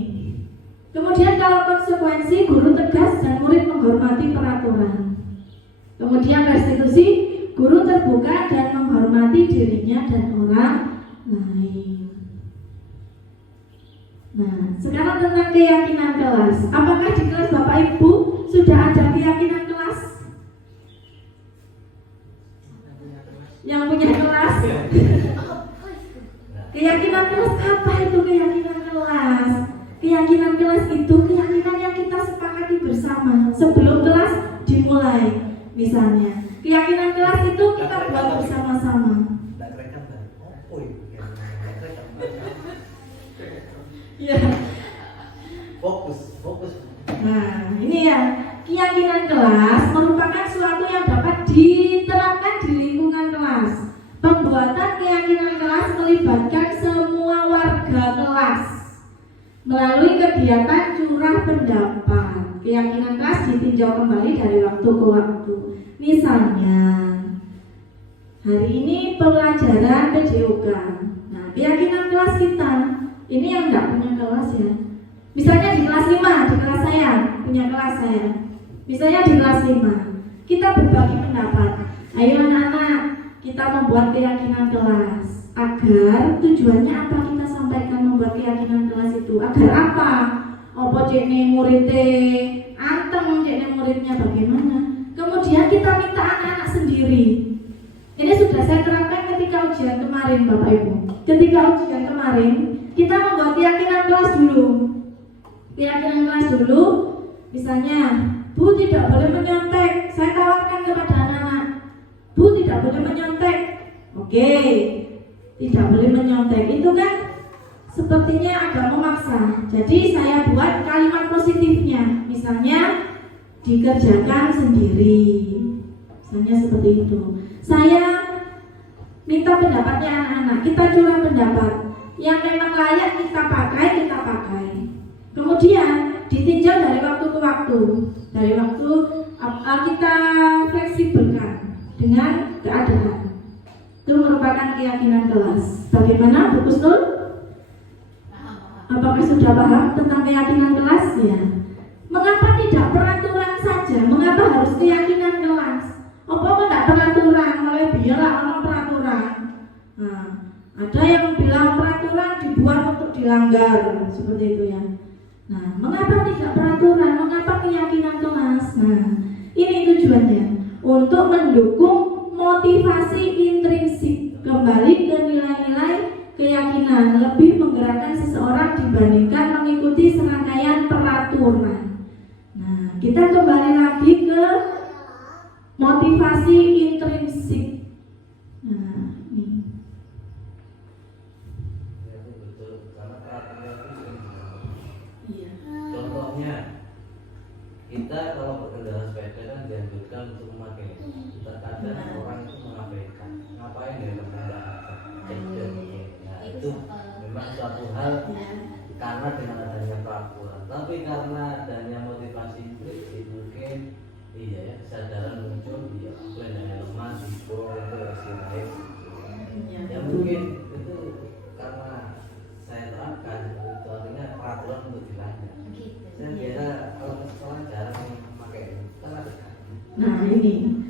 Kemudian kalau konsekuensi, guru tegas dan murid menghormati peraturan. Kemudian restitusi, guru terbuka dan menghormati dirinya dan orang lain. Nah, sekarang tentang keyakinan kelas. Apakah di kelas Bapak Ibu sudah ada keyakinan kelas? Yang punya kelas? Keyakinan kelas apa itu keyakinan kelas? Keyakinan kelas itu keyakinan yang kita sepakati bersama sebelum kelas dimulai. Misalnya, keyakinan kelas itu kita buat bersama-sama. Ya. Fokus. Nah, ini ya, keyakinan kelas merupakan suatu yang dapat diterapkan di lingkungan kelas. Pembuatan keyakinan kelas melibatkan semua warga kelas melalui kegiatan curah pendapat. Keyakinan kelas ditinjau kembali dari waktu ke waktu. Misalnya, hari ini pelajaran PJOK. Nah, keyakinan kelas kita ini yang nggak punya kelas ya. Misalnya di kelas 5, di kelas saya, punya kelas saya. Misalnya di kelas 5, kita berbagi pendapat. Ayo anak-anak, kita membuat keyakinan kelas. Agar tujuannya apa kita sampaikan membuat keyakinan kelas itu? Agar apa? Opo cekne muridnya anteng, cekne muridnya bagaimana? Kemudian kita minta anak-anak sendiri. Ini sudah saya terapkan ketika ujian kemarin Bapak Ibu. Ketika ujian kemarin, kita membuat keyakinan kelas dulu. Keyakinan kelas dulu, misalnya, Bu tidak boleh menyontek. Saya tawarkan kepada anak-anak, Bu tidak boleh menyontek. Oke, tidak boleh menyontek. Itu kan sepertinya agak memaksa. Jadi saya buat kalimat positifnya. Misalnya dikerjakan sendiri. Misalnya seperti itu. Saya minta pendapatnya anak-anak. Kita curah pendapat. Yang memang layak kita pakai. Kemudian ditinjau dari waktu ke waktu. Dari waktu kita fleksibelkan dengan keadaan. Itu merupakan keyakinan kelas. Bagaimana Bu Kusnul? Apakah sudah paham tentang keyakinan kelas? Ya. Mengapa tidak peraturan saja? Mengapa harus keyakinan kelas? Apa tidak peraturan? Oleh biarlah orang peraturan. Nah, ada yang bilang peraturan dibuat untuk dilanggar, seperti itu ya. Nah, mengapa tidak peraturan? Mengapa keyakinan kelas? Nah, ini tujuannya untuk mendukung motivasi intrinsik, kembali ke nilai-nilai keyakinan, lebih menggerakkan seseorang dibandingkan mengikuti serangkaian peraturan. Nah, kita kembali lagi ke motivasi intrinsik. Nah, ini. Ya, itu betul. Karena peraturan itu sering Iya. Contohnya, kita kalau berkendara sepeda kan dianjurkan untuk memakai. Kita kadang orang itu mengabaikan. Ngapain ya itu memang suatu hal karena dengan adanya peraturan. Tapi karena adanya motivasi intrinsik mungkin iya ya kesadaran muncul. Iya, aku yang lemah sibuk itu rasirain. Ya mungkin itu karena saya terapkan itu artinya peraturan untuk dilanggar. Saya biasa kalau ke sekolah jarang memakai karena Nah, ini.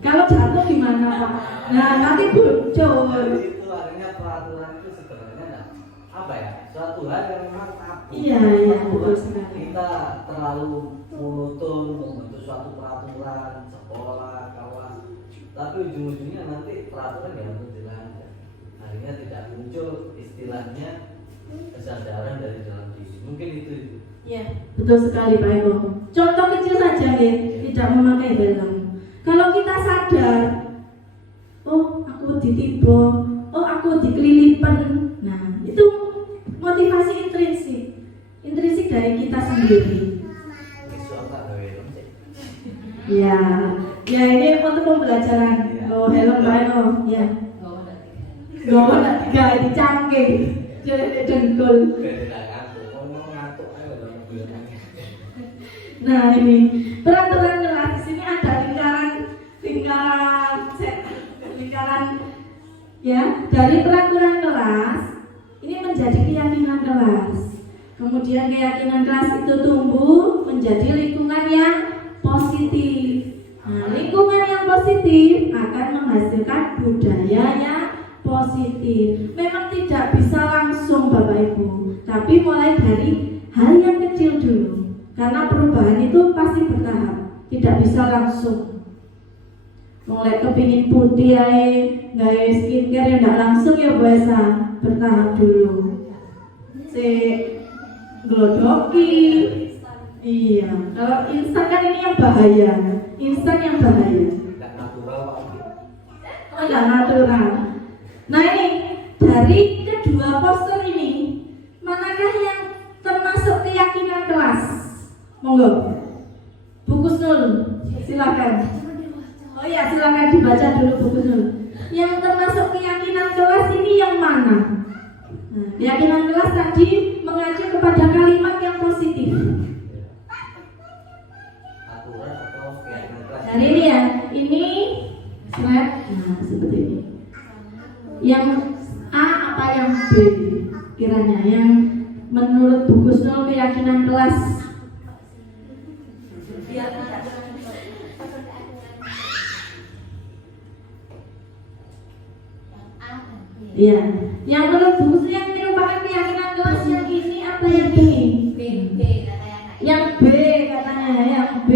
Kalau jatuh gimana, Pak? Nah, nanti bocor. itu artinya peraturan itu sebenarnya apa ya? Suatu hal yang memang tabu. Iya, betul sekali. Kita terlalu monoton membentuk suatu peraturan sekolah, kawan. Tapi ujung-ujungnya nanti peraturan yang untuk dilanggar. Akhirnya tidak muncul istilahnya kesadaran dari dalam diri. Mungkin itu. Ya, betul sekali Pak Eko. Contoh kecil saja ya, tidak memakai helm. Kalau kita sadar, oh aku ditipu, oh aku dikelilipan. Nah, itu motivasi intrinsik dari kita sendiri. Ya, ya ini untuk pembelajaran. Oh, helm Pak Eko. Ya. Gak ada dicangking, jadi dengkul. Nah ini peraturan kelas di sini ada lingkaran ya dari peraturan kelas ini menjadi keyakinan kelas. Kemudian keyakinan kelas itu tumbuh menjadi lingkungan yang positif. Nah, lingkungan yang positif akan menghasilkan budaya yang positif. Memang tidak bisa langsung Bapak Ibu, tapi mulai dari hal yang kecil dulu. Karena perubahan itu pasti bertahap, tidak bisa langsung. Mulai kepingin putih gaya skincare yang tidak langsung ya biasa bertahap dulu. Glodoki, iya. Kalau instan kan ini yang bahaya, instan yang bahaya. Tidak natural Pak. Oh, tidak natural. Nah ini dari kedua postur ini, manakah yang termasuk keyakinan kelas? Monggo, Bu Kusnul, silakan. Oh ya, silakan dibaca dulu Bu Kusnul. Yang termasuk keyakinan kelas ini yang mana? Nah, keyakinan kelas tadi mengacu kepada kalimat yang positif. Aturan atau keyakinan kelas? Nah ini ya, ini slide. Nah seperti ini. Yang A apa yang B? Kiranya yang menurut Bu Kusnul keyakinan kelas. Ya, yang menurut Bu Kusnul yang merupakan keyakinan kelas yang ini apa yang ini? Yang B katanya, yang B.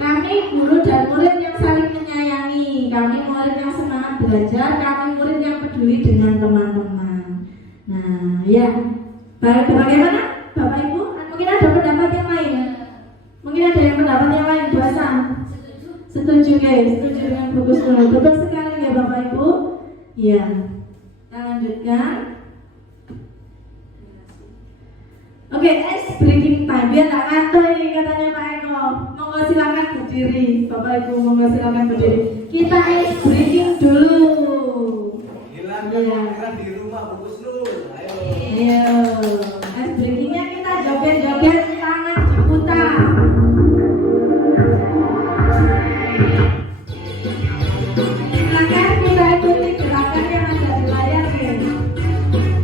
Kami guru dan murid yang saling menyayangi, kami murid yang semangat belajar, kami murid yang peduli dengan teman-teman. Nah, ya. Bagaimana Bapak Ibu? Mungkin ada pendapat yang lain? Mungkin ada yang pendapat yang lain, puasa? Setuju guys, setuju dengan Bu Kusnul. Betul sekali ya Bapak Ibu. Ya, kita lanjutkan. Oke, ice breaking time. Biar nggak ngantuk ini katanya Pak Eko. Monggo silakan berdiri, Bapak Ibu. Monggo silakan berdiri. Kita ice breaking dulu. Hilang Iya. kan di rumah bagus lu. Ayo. Ayo, ice breakingnya kita joget-joget tangan diputar. Silakan kita ikuti gerakan yang ada di layar ya.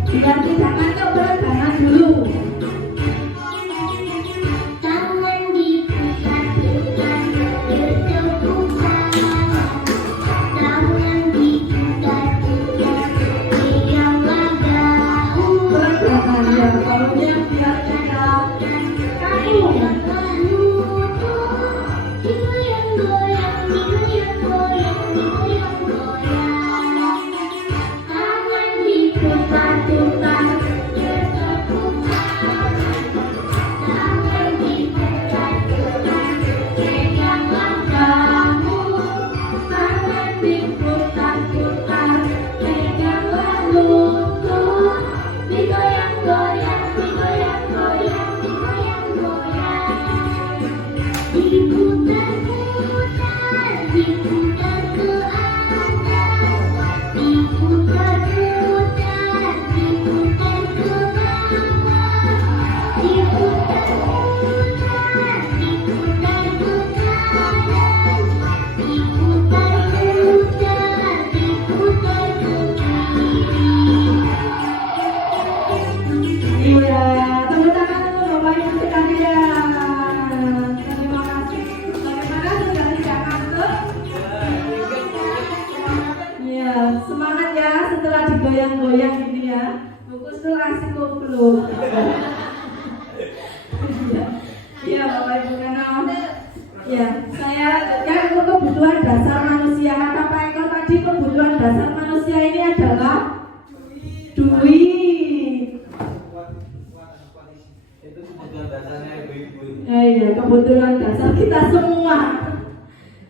Biar tidak ngantuk, peregangan dulu. Tangan diputar-putar, bertepuk tangan. Tangan diputar-putar, pegang gaul. Peregangan ya, gaulnya biar tidak kaku. Digoyang-goyang, digoyang-goyang, digoyang-goyang. Tangan diputar-putar, bertepuk tangan. Tangan diputar-putar, peganglah kamu. Tangan diputar-putar, peganglah lutut. Digoyang-goyang, digoyang-goyang, digoyang-goyang. Diputar-putar, diputar ke atas. Diputar-putar, diputar ke bawah. Diputar-putar, diputar ke kanan. Diputar-putar, diputar ke kiri. Iya, tepuk tangan dulu Bapak Ibu sekalian. Terima kasih. Bagaimana sudah tidak ngantuk? Iya, semangat ya setelah digoyang-goyang ini ya. Buku tuh asik belum? Iya, Bapak Ibu karena ya saya kan kebutuhan dasar manusia kata Pak Eko tadi, kebutuhan dasar manusia ini adalah duit. Itu kebutuhan dasarnya ibu-ibu. Iya, kebutuhan dasar kita semua.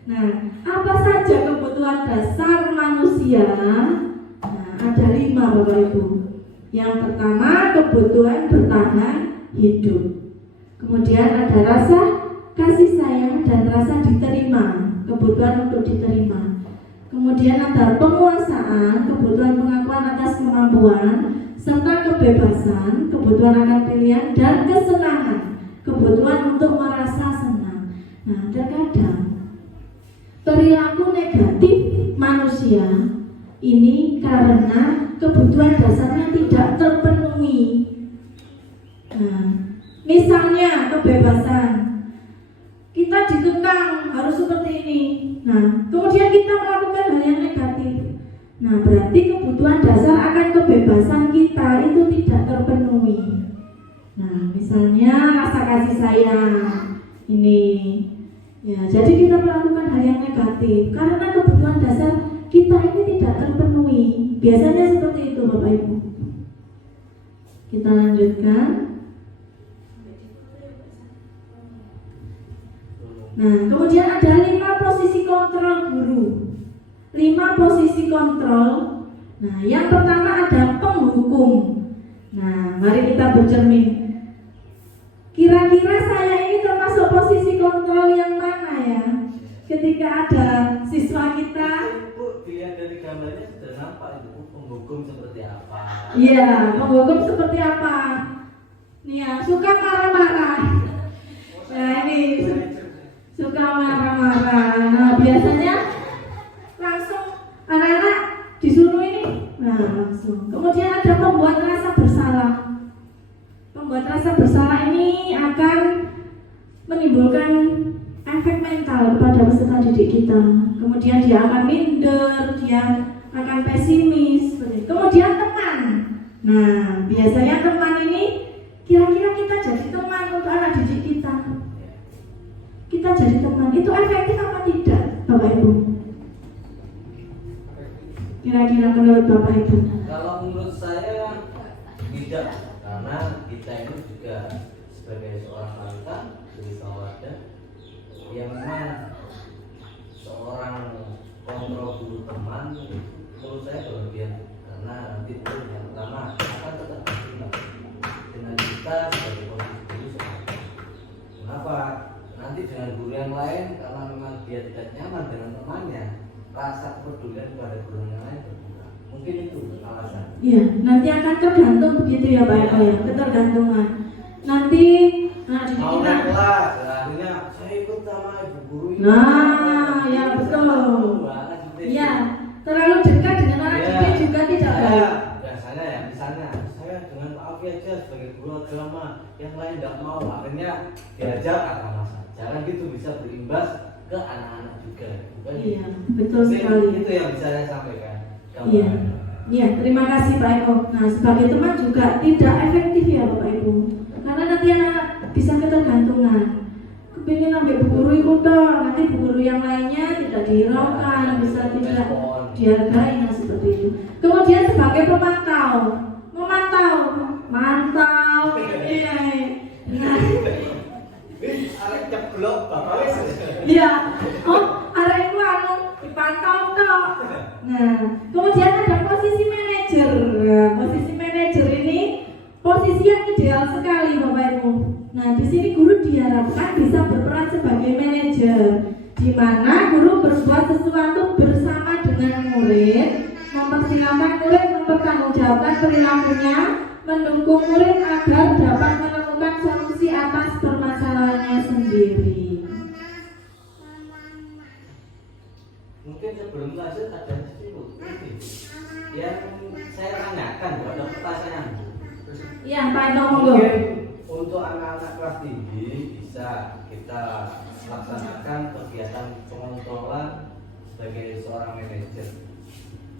Nah, apa saja kebutuhan dasar manusia? Nah, ada 5 Bapak Ibu. Yang pertama, kebutuhan bertahan hidup. Kemudian ada rasa kasih sayang dan rasa diterima, kebutuhan untuk diterima. Kemudian ada penguasaan, kebutuhan pengakuan atas kemampuan, serta kebebasan, kebutuhan akan pilihan, dan kesenangan, kebutuhan untuk merasa senang. Nah, terkadang perilaku negatif manusia ini karena kebutuhan dasarnya tidak terpenuhi. Nah, misalnya kebebasan, kita dikekang harus seperti ini. Nah, kemudian kita melakukan hal yang negatif. Nah, berarti kebutuhan dasar akan kebebasan kita itu tidak terpenuhi. Nah, misalnya rasa kasih sayang ini. Ya, jadi kita melakukan hal yang negatif karena kebutuhan dasar kita ini tidak terpenuhi. Biasanya seperti itu, Bapak Ibu. Kita lanjutkan. Nah, kemudian ada 5 posisi kontrol guru. 5 posisi kontrol. Nah, yang pertama ada penghukum. Nah, mari kita bercermin. Kira-kira saya ini termasuk posisi kontrol yang mana ya? Ketika ada siswa kita, Bu, dilihat dari gambarnya sudah nampak itu penghukum seperti apa. iya, penghukum seperti apa? Nih ya, suka marah-marah. Nah, ini suka marah-marah. Nah, biasanya langsung anak-anak disuruh ini. Nah, langsung. Kemudian ada pembuat rasa bersalah. Pembuat rasa bersalah ini akan menimbulkan efek mental kepada peserta didik kita. Kemudian dia akan minder, dia akan pesimis. Kemudian teman. Nah, biasanya teman ini kira-kira kita jadi teman untuk anak didik kita. Kita jadi teman, itu efektif apa tidak, Bapak Ibu? Kira-kira menurut Bapak Ibu? Kalau menurut saya tidak, karena kita ini juga sebagai seorang wanita, sebagai wadah yang memang seorang kontrol guru teman, menurut saya berlebihan karena nanti itu yang pertama akan tetap berguna dengan kita sebagai dia tidak nyaman dengan temannya, rasa kepedulian kepada guru yang lain berkurang. Mungkin itu alasan. Iya, nanti akan tergantung begitu ya Pak Eko ya, ketergantungan. Nanti didik Mau kita. naik kelas, akhirnya saya ikut sama ibu guru ini. Nah, ya betul. Iya, terlalu dekat dengan anak Iya. didik juga tidak Saya baik. biasanya ya di sana saya dengan Pak Afi aja sebagai guru agama, yang lain tidak mau, akhirnya diajak agama saja. Kan gitu bisa berimbas ke anak-anak juga. Bukan Iya, gitu? betul Mungkin sekali. Itu yang bisa saya sampaikan. Iya. Iya, terima kasih Pak Eko. Nah, sebagai teman juga tidak efektif ya Bapak Ibu. Karena nanti anak bisa ketergantungan. Kepingin ambil bu guru itu dong, nanti bu guru yang lainnya tidak dihiraukan, bisa tidak dihargai, nah seperti itu. Kemudian sebagai pemantau, memantau, iya. Nah, Arek ceblok bapak wis. iya. Oh, arek itu anu dipantau toh. Nah, kemudian ada posisi manajer. Nah, posisi manajer ini posisi yang ideal sekali Bapak Ibu. Nah, di sini guru diharapkan bisa berperan sebagai manajer, di mana guru berbuat sesuatu bersama dengan murid, mempersilahkan murid mempertanggungjawabkan perilakunya, mendukung murid agar dapat menemukan solusi atas permasalahannya sendiri. Mungkin sebelum lanjut ada yang saya tanyakan pada pertanyaan. Ya, Pak Eko monggo. Mungkin untuk anak-anak kelas tinggi bisa kita laksanakan kegiatan pengontrolan sebagai seorang manajer,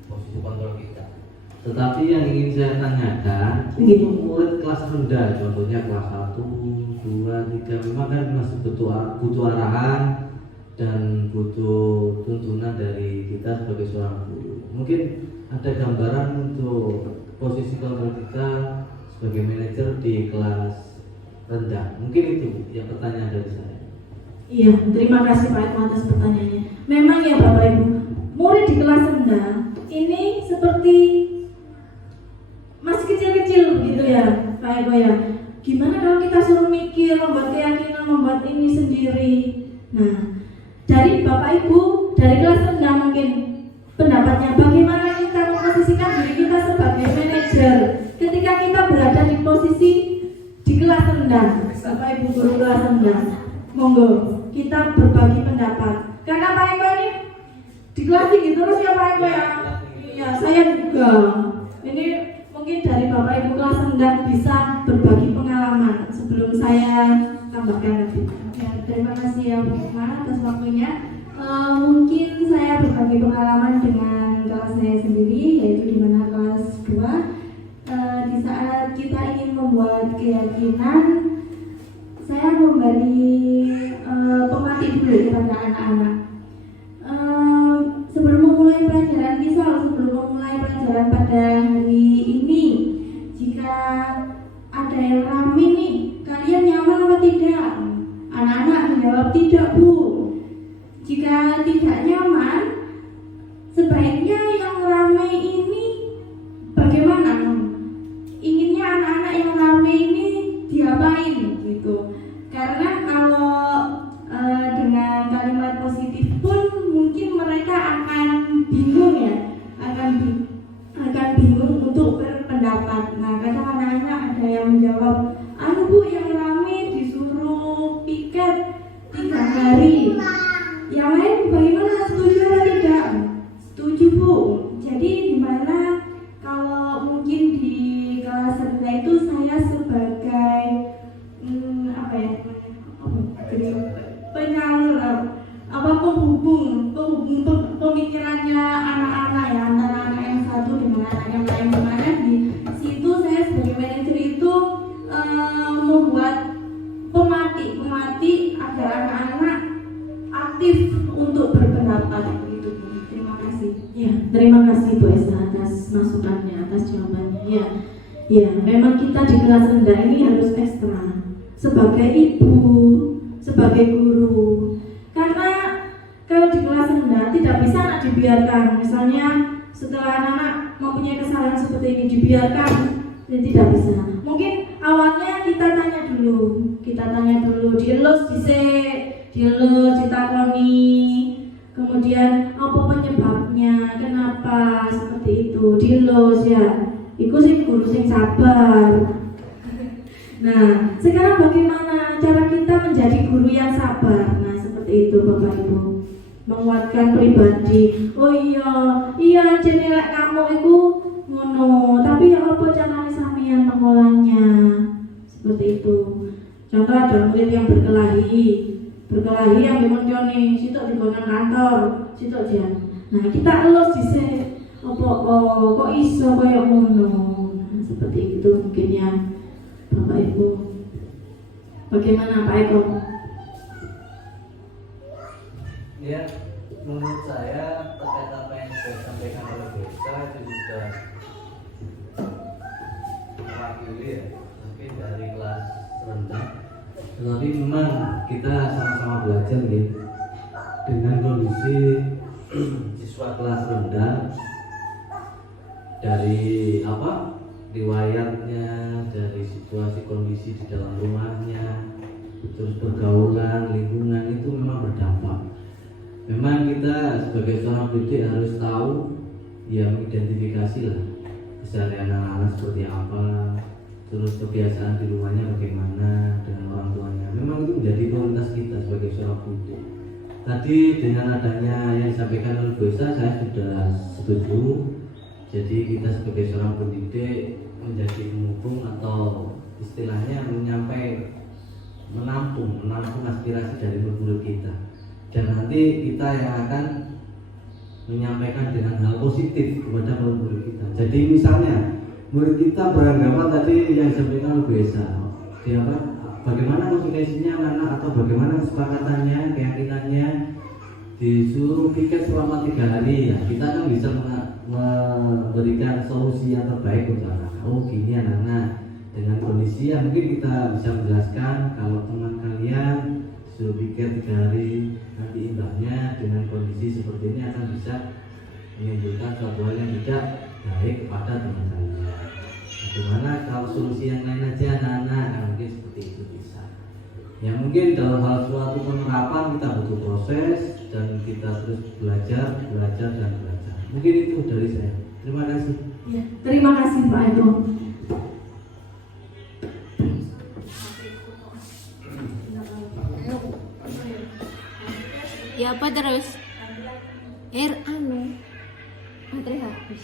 posisi kontrol kita. Tetapi yang ingin saya tanyakan untuk murid kelas rendah, contohnya kelas 1, 2, 3, memang kan masih butuh arahan dan butuh tuntunan dari kita sebagai seorang guru. Mungkin ada gambaran untuk posisi kontrol kita sebagai manajer di kelas rendah. Mungkin itu yang pertanyaan dari saya. Iya, terima kasih Pak Eko atas pertanyaannya. Memang ya Bapak Ibu, murid di kelas rendah ini seperti masih kecil-kecil gitu ya Pak Eko ya. Gimana kalau kita suruh mikir, membuat keyakinan, membuat ini sendiri. Nah, dari Bapak Ibu, dari kelas rendah mungkin pendapatnya bagaimana kita memposisikan diri kita sebagai manajer ketika kita berada di posisi di kelas rendah. Bapak Ibu guru kelas rendah, monggo kita berbagi pendapat. Karena Pak Eko ini di kelas tinggi terus ya Pak Eko ya. Iya, saya juga. Ini mungkin dari Bapak Ibu kelas rendah bisa berbagi pengalaman sebelum saya tambahkan nanti. Ya, terima kasih ya Bu Hikmah atas waktunya. Mungkin saya berbagi pengalaman dengan kelas saya sendiri, yaitu di mana kelas 2. Di saat kita ingin membuat keyakinan, saya memberi pematih dulu kepada anak-anak. Sebelum memulai pelajaran misal, sebelum memulai pelajaran pada hari ini, jika ada yang rame nih, kalian nyaman atau tidak? Anak-anak menjawab tidak Bu. Jika tidak nyaman, sebaiknya yang ramai ini bagaimana? Inginnya anak-anak yang ramai ini diapain gitu? Karena kalau dengan kalimat positif pun mungkin mereka akan bingung ya, akan bingung untuk berpendapat. Nah, kadang anak-anak ada yang menjawab, "Anu Bu, yang ramai disuruh piket 3 hari." Yang lain bagaimana, setuju atau tidak? Setuju Bu. Jadi dimana kalau mungkin di kelas rendah itu saya sebagai penghubung pemikirannya anak-anak ya, antara anak yang satu dengan anak yang lain. Dimana di situ saya sebagai manajer itu membuat pematih agar anak-anak aktif untuk berpendapat gitu. Terima kasih. Ya, terima kasih Bu Esa atas masukannya, atas jawabannya. Ya, ya, memang kita di kelas rendah ini harus ekstra sebagai ibu, sebagai guru. Karena kalau di kelas rendah tidak bisa anak dibiarkan. Misalnya setelah anak mempunyai kesalahan seperti ini dibiarkan, tidak bisa. Mungkin awalnya kita tanya dulu, dielus, ditakoni, Kemudian apa penyebabnya, kenapa seperti itu, dilos ya. Iku sing guru sing sabar. Nah, sekarang bagaimana cara kita menjadi guru yang sabar? Nah, seperti itu Bapak Ibu. Menguatkan pribadi. Oh iya jenelek kamu itu ngono, tapi ya apa caranya sampeyan mengolahnya? Seperti itu. Contoh ada murid yang berkelahi yang dimenconi, sitok di kantor, sitok dia. Nah, kita elus dhisik. Kok iso kaya ngono? Nah, seperti itu mungkin ya Bapak Ibu. Bagaimana Pak Eko? Ya, menurut saya terkait apa yang sudah disampaikan oleh Desa itu sudah mewakili ya, mungkin dari kelas rendah. Tetapi memang kita sama-sama belajar gitu, dengan kondisi siswa kelas rendah, dari riwayatnya, dari situasi kondisi di dalam rumahnya, terus pergaulan, lingkungan itu memang berdampak. Memang kita sebagai seorang pendidik harus tahu, ya mengidentifikasi lah keseharian anak-anak seperti apa, terus kebiasaan di rumahnya bagaimana dengan orang tuanya. Memang itu menjadi prioritas kita sebagai seorang pendidik. Tadi dengan adanya yang disampaikan oleh Bu Esa, saya sudah setuju. Jadi kita sebagai seorang pendidik menjadi penghubung atau istilahnya menampung aspirasi dari murid kita, dan nanti kita yang akan menyampaikan dengan hal positif kepada murid kita. Jadi misalnya murid kita beranggapan tadi yang disampaikan oleh Bu Esa, bagaimana konsekuensinya anak-anak atau bagaimana kesepakatannya, keyakinannya, disuruh pikir selama 3 hari, ya kita kan bisa memberikan solusi yang terbaik untuk anak. Oh gini anak-anak, dengan kondisi yang mungkin kita bisa menjelaskan, kalau teman kalian disuruh pikir 3 hari, nanti imbasnya dengan kondisi seperti ini akan bisa menimbulkan suatu hal yang tidak baik kepada teman kalian. Bagaimana kalau solusi yang lain aja anak-anak, nah, mungkin seperti itu bisa. Ya mungkin dalam hal suatu penerapan kita butuh proses dan kita terus belajar. Mungkin itu dari saya. Terima kasih. Ya, terima kasih Pak Eko. Ya apa terus? Baterai habis.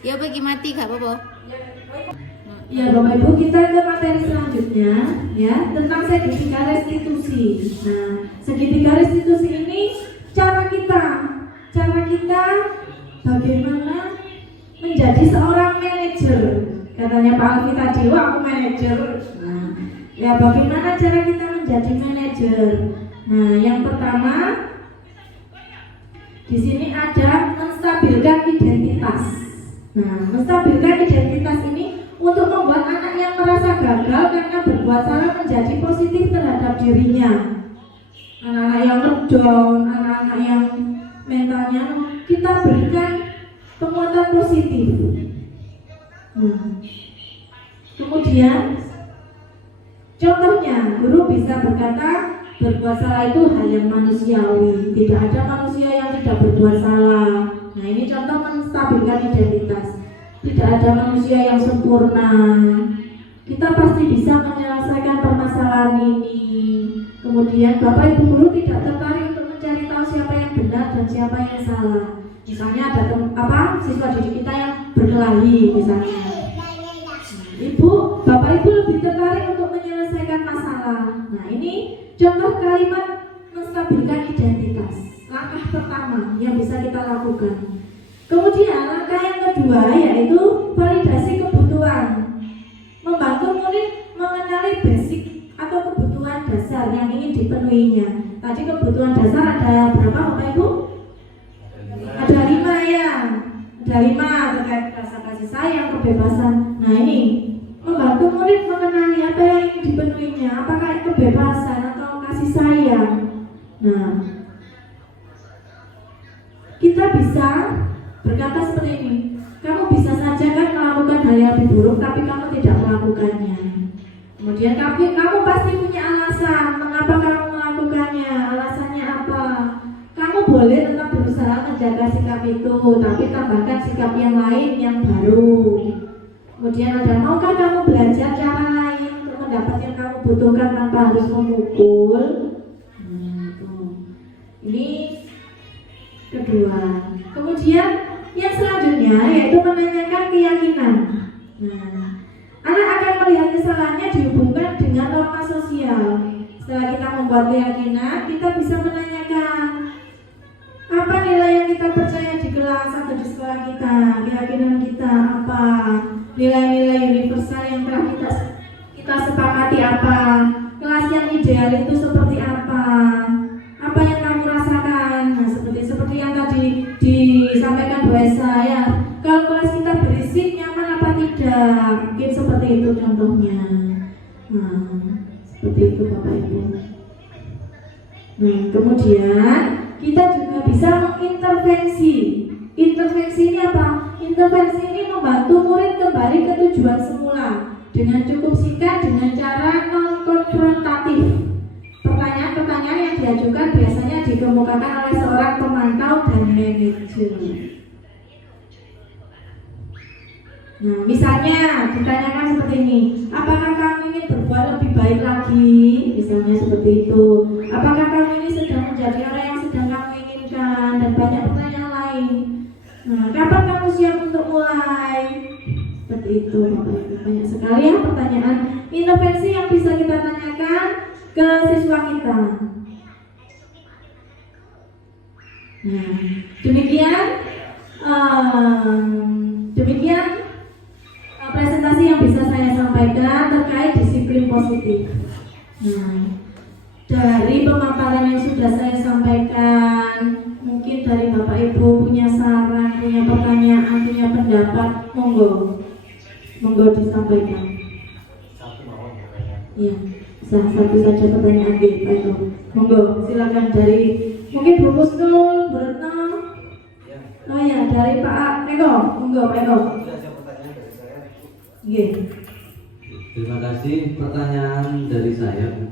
Ya bagi mati gak apa-apa. Ya Bapak Ibu, kita ke materi selanjutnya ya, tentang segitiga restitusi. Nah, segitiga restitusi ini cara kita bagaimana menjadi seorang manajer. Katanya Pak Alfi tadi, wah aku manajer. Nah, ya bagaimana cara kita menjadi manajer? Nah, yang pertama di sini ada menstabilkan identitas. Nah, menstabilkan identitas ini untuk membuat anak yang merasa gagal karena berbuat salah menjadi positif terhadap dirinya. Anak-anak yang down, anak-anak yang mentalnya kita berikan penguatan positif. Kemudian contohnya guru bisa berkata berbuat salah itu hal yang manusiawi, tidak ada manusia yang tidak berbuat salah. Nah ini contoh menstabilkan identitas. Tidak ada manusia yang sempurna. Kita pasti bisa menyelesaikan permasalahan ini. Kemudian Bapak Ibu guru tidak tertarik untuk mencari tahu siapa yang benar dan siapa yang salah. Misalnya ada siswa didik kita yang berkelahi misalnya. Bapak Ibu lebih tertarik untuk menyelesaikan masalah. Nah ini contoh kalimat menstabilkan identitas. Langkah pertama yang bisa kita lakukan. Kemudian langkah yang kedua yaitu validasi kebutuhan. Membantu murid mengenali basic atau kebutuhan dasar yang ingin dipenuhinya. Tadi kebutuhan dasar ada berapa Bapak Ibu? Ada 5 ya. Ada 5 terkait rasa kasih sayang, kebebasan. Nah ini membantu murid mengenali apa yang ingin dipenuhinya. Apakah kebebasan atau kasih sayang. Nah kita bisa berkata seperti ini, kamu bisa saja kan melakukan hal yang lebih buruk tapi kamu tidak melakukannya. Kemudian kamu pasti punya alasan mengapa kamu melakukannya. Alasannya apa? boleh tetap berusaha menjaga sikap itu, tapi tambahkan sikap yang lain yang baru. Kemudian ada, maukah kamu belajar cara lain untuk mendapat yang kamu butuhkan tanpa harus memukul? Ini kedua. Kemudian yang selanjutnya yaitu menanyakan keyakinan. Anak akan melihat kesalahannya dihubungkan dengan norma sosial. Setelah kita membuat keyakinan, kita bisa menanyakan apa nilai yang kita percaya di kelas atau di sekolah kita, keyakinan kita apa, nilai-nilai universal yang telah kita sepakati apa, kelas yang ideal itu seperti apa yang kamu rasakan. Nah, seperti yang tadi disampaikan Bu Esa ya, kalau kelas kita berisik nyaman apa tidak, mungkin seperti itu contohnya. Seperti itu Bapak Ibu. Nah, kemudian kita juga bisa mengintervensi. Intervensi ini apa? Intervensi ini membantu murid kembali ke tujuan semula dengan cukup singkat, dengan cara non-konfrontatif. Pertanyaan-pertanyaan yang diajukan biasanya dikemukakan oleh seorang pemantau dan manajer. Nah, misalnya ditanyakan seperti ini, apakah kamu ingin berbuat lebih baik lagi? Misalnya seperti itu. Apakah kamu ini sedang menjadi orang yang sedang kamu inginkan? Dan banyak pertanyaan lain. Nah, kapan kamu siap untuk mulai? Seperti itu, Bapak Ibu. Banyak sekali ya pertanyaan intervensi yang bisa kita tanyakan ke siswa kita. Nah, demikian presentasi yang bisa saya sampaikan terkait disiplin positif. Nah, dari pemaparan yang sudah saya sampaikan, mungkin dari Bapak Ibu punya saran, punya pertanyaan, punya pendapat, monggo disampaikan. Iya, satu saja pertanyaan Pak Ibu. Monggo, silakan dari mungkin Bu Musnul, Bu Retno. Oh ya, dari Pak Eko, monggo Pak Eko. Terima kasih. Pertanyaan dari saya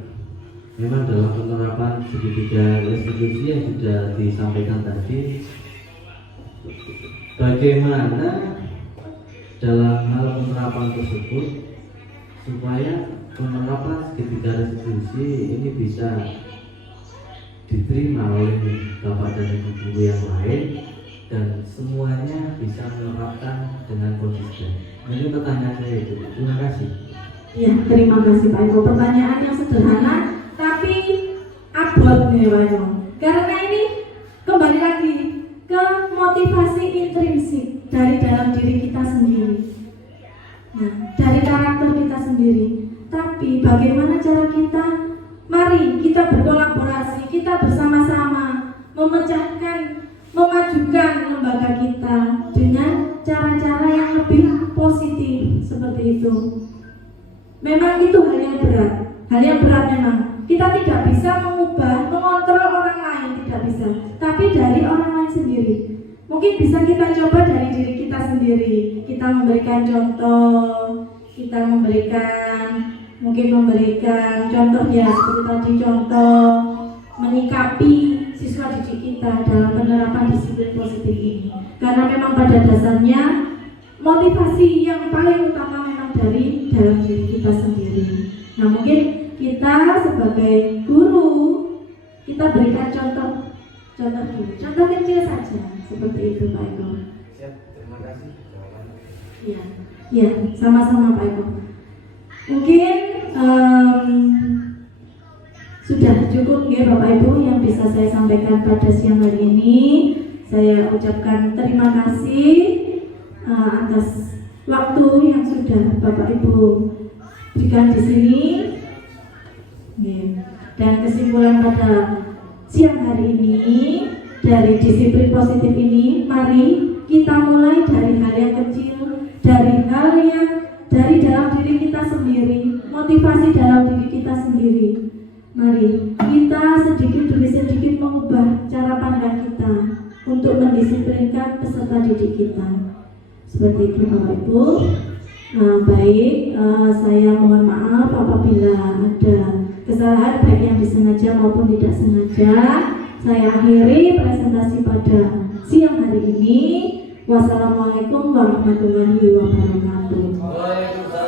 memang dalam penerapan segitiga restitusi yang sudah disampaikan tadi, bagaimana dalam hal penerapan tersebut supaya penerapan segitiga restitusi ini bisa diterima oleh Bapak dan Ibu guru yang lain dan semuanya bisa menerapkan dengan konsisten. Ini pertanyaan saya itu. Terima kasih. Ya, terima kasih Pak Eko. Pertanyaan yang sederhana tapi abot nih Pak Eko. Karena ini kembali lagi ke motivasi intrinsik dari dalam diri kita sendiri. Nah, dari karakter kita sendiri. Tapi bagaimana cara kita? Mari kita berkolaborasi, kita bersama-sama memajukan lembaga kita dengan cara-cara yang lebih positif seperti itu. Memang itu hal yang berat memang. Kita tidak bisa mengontrol orang lain, tidak bisa. Tapi dari orang lain sendiri. Mungkin bisa kita coba dari diri kita sendiri. Kita memberikan contoh, memberikan contoh ya, seperti tadi contoh menyikapi siswa didik kita dalam penerapan disiplin positif ini. Karena memang pada dasarnya motivasi yang paling utama memang dari dalam diri kita sendiri. Nah, mungkin kita sebagai guru kita berikan contoh kecil saja seperti itu Pak Eko. Siap, terima kasih. Ya, sama-sama Pak Eko. Mungkin sudah cukup ya Bapak Ibu yang bisa saya sampaikan pada siang hari ini. Saya ucapkan terima kasih atas waktu yang sudah Bapak Ibu berikan di sini. Dan kesimpulan pada siang hari ini dari disiplin positif ini, mari kita mulai dari hal yang kecil, dari hal yang dari dalam diri kita sendiri, motivasi dalam diri kita sendiri. Mari kita sedikit demi sedikit mengubah cara pandang kita untuk mendisiplinkan peserta didik kita. Seperti itu Bapak Ibu. Baik, saya mohon maaf apabila ada kesalahan baik yang disengaja maupun tidak sengaja. Saya akhiri presentasi pada siang hari ini. Wassalamualaikum warahmatullahi wabarakatuh. Waalaikumsalam.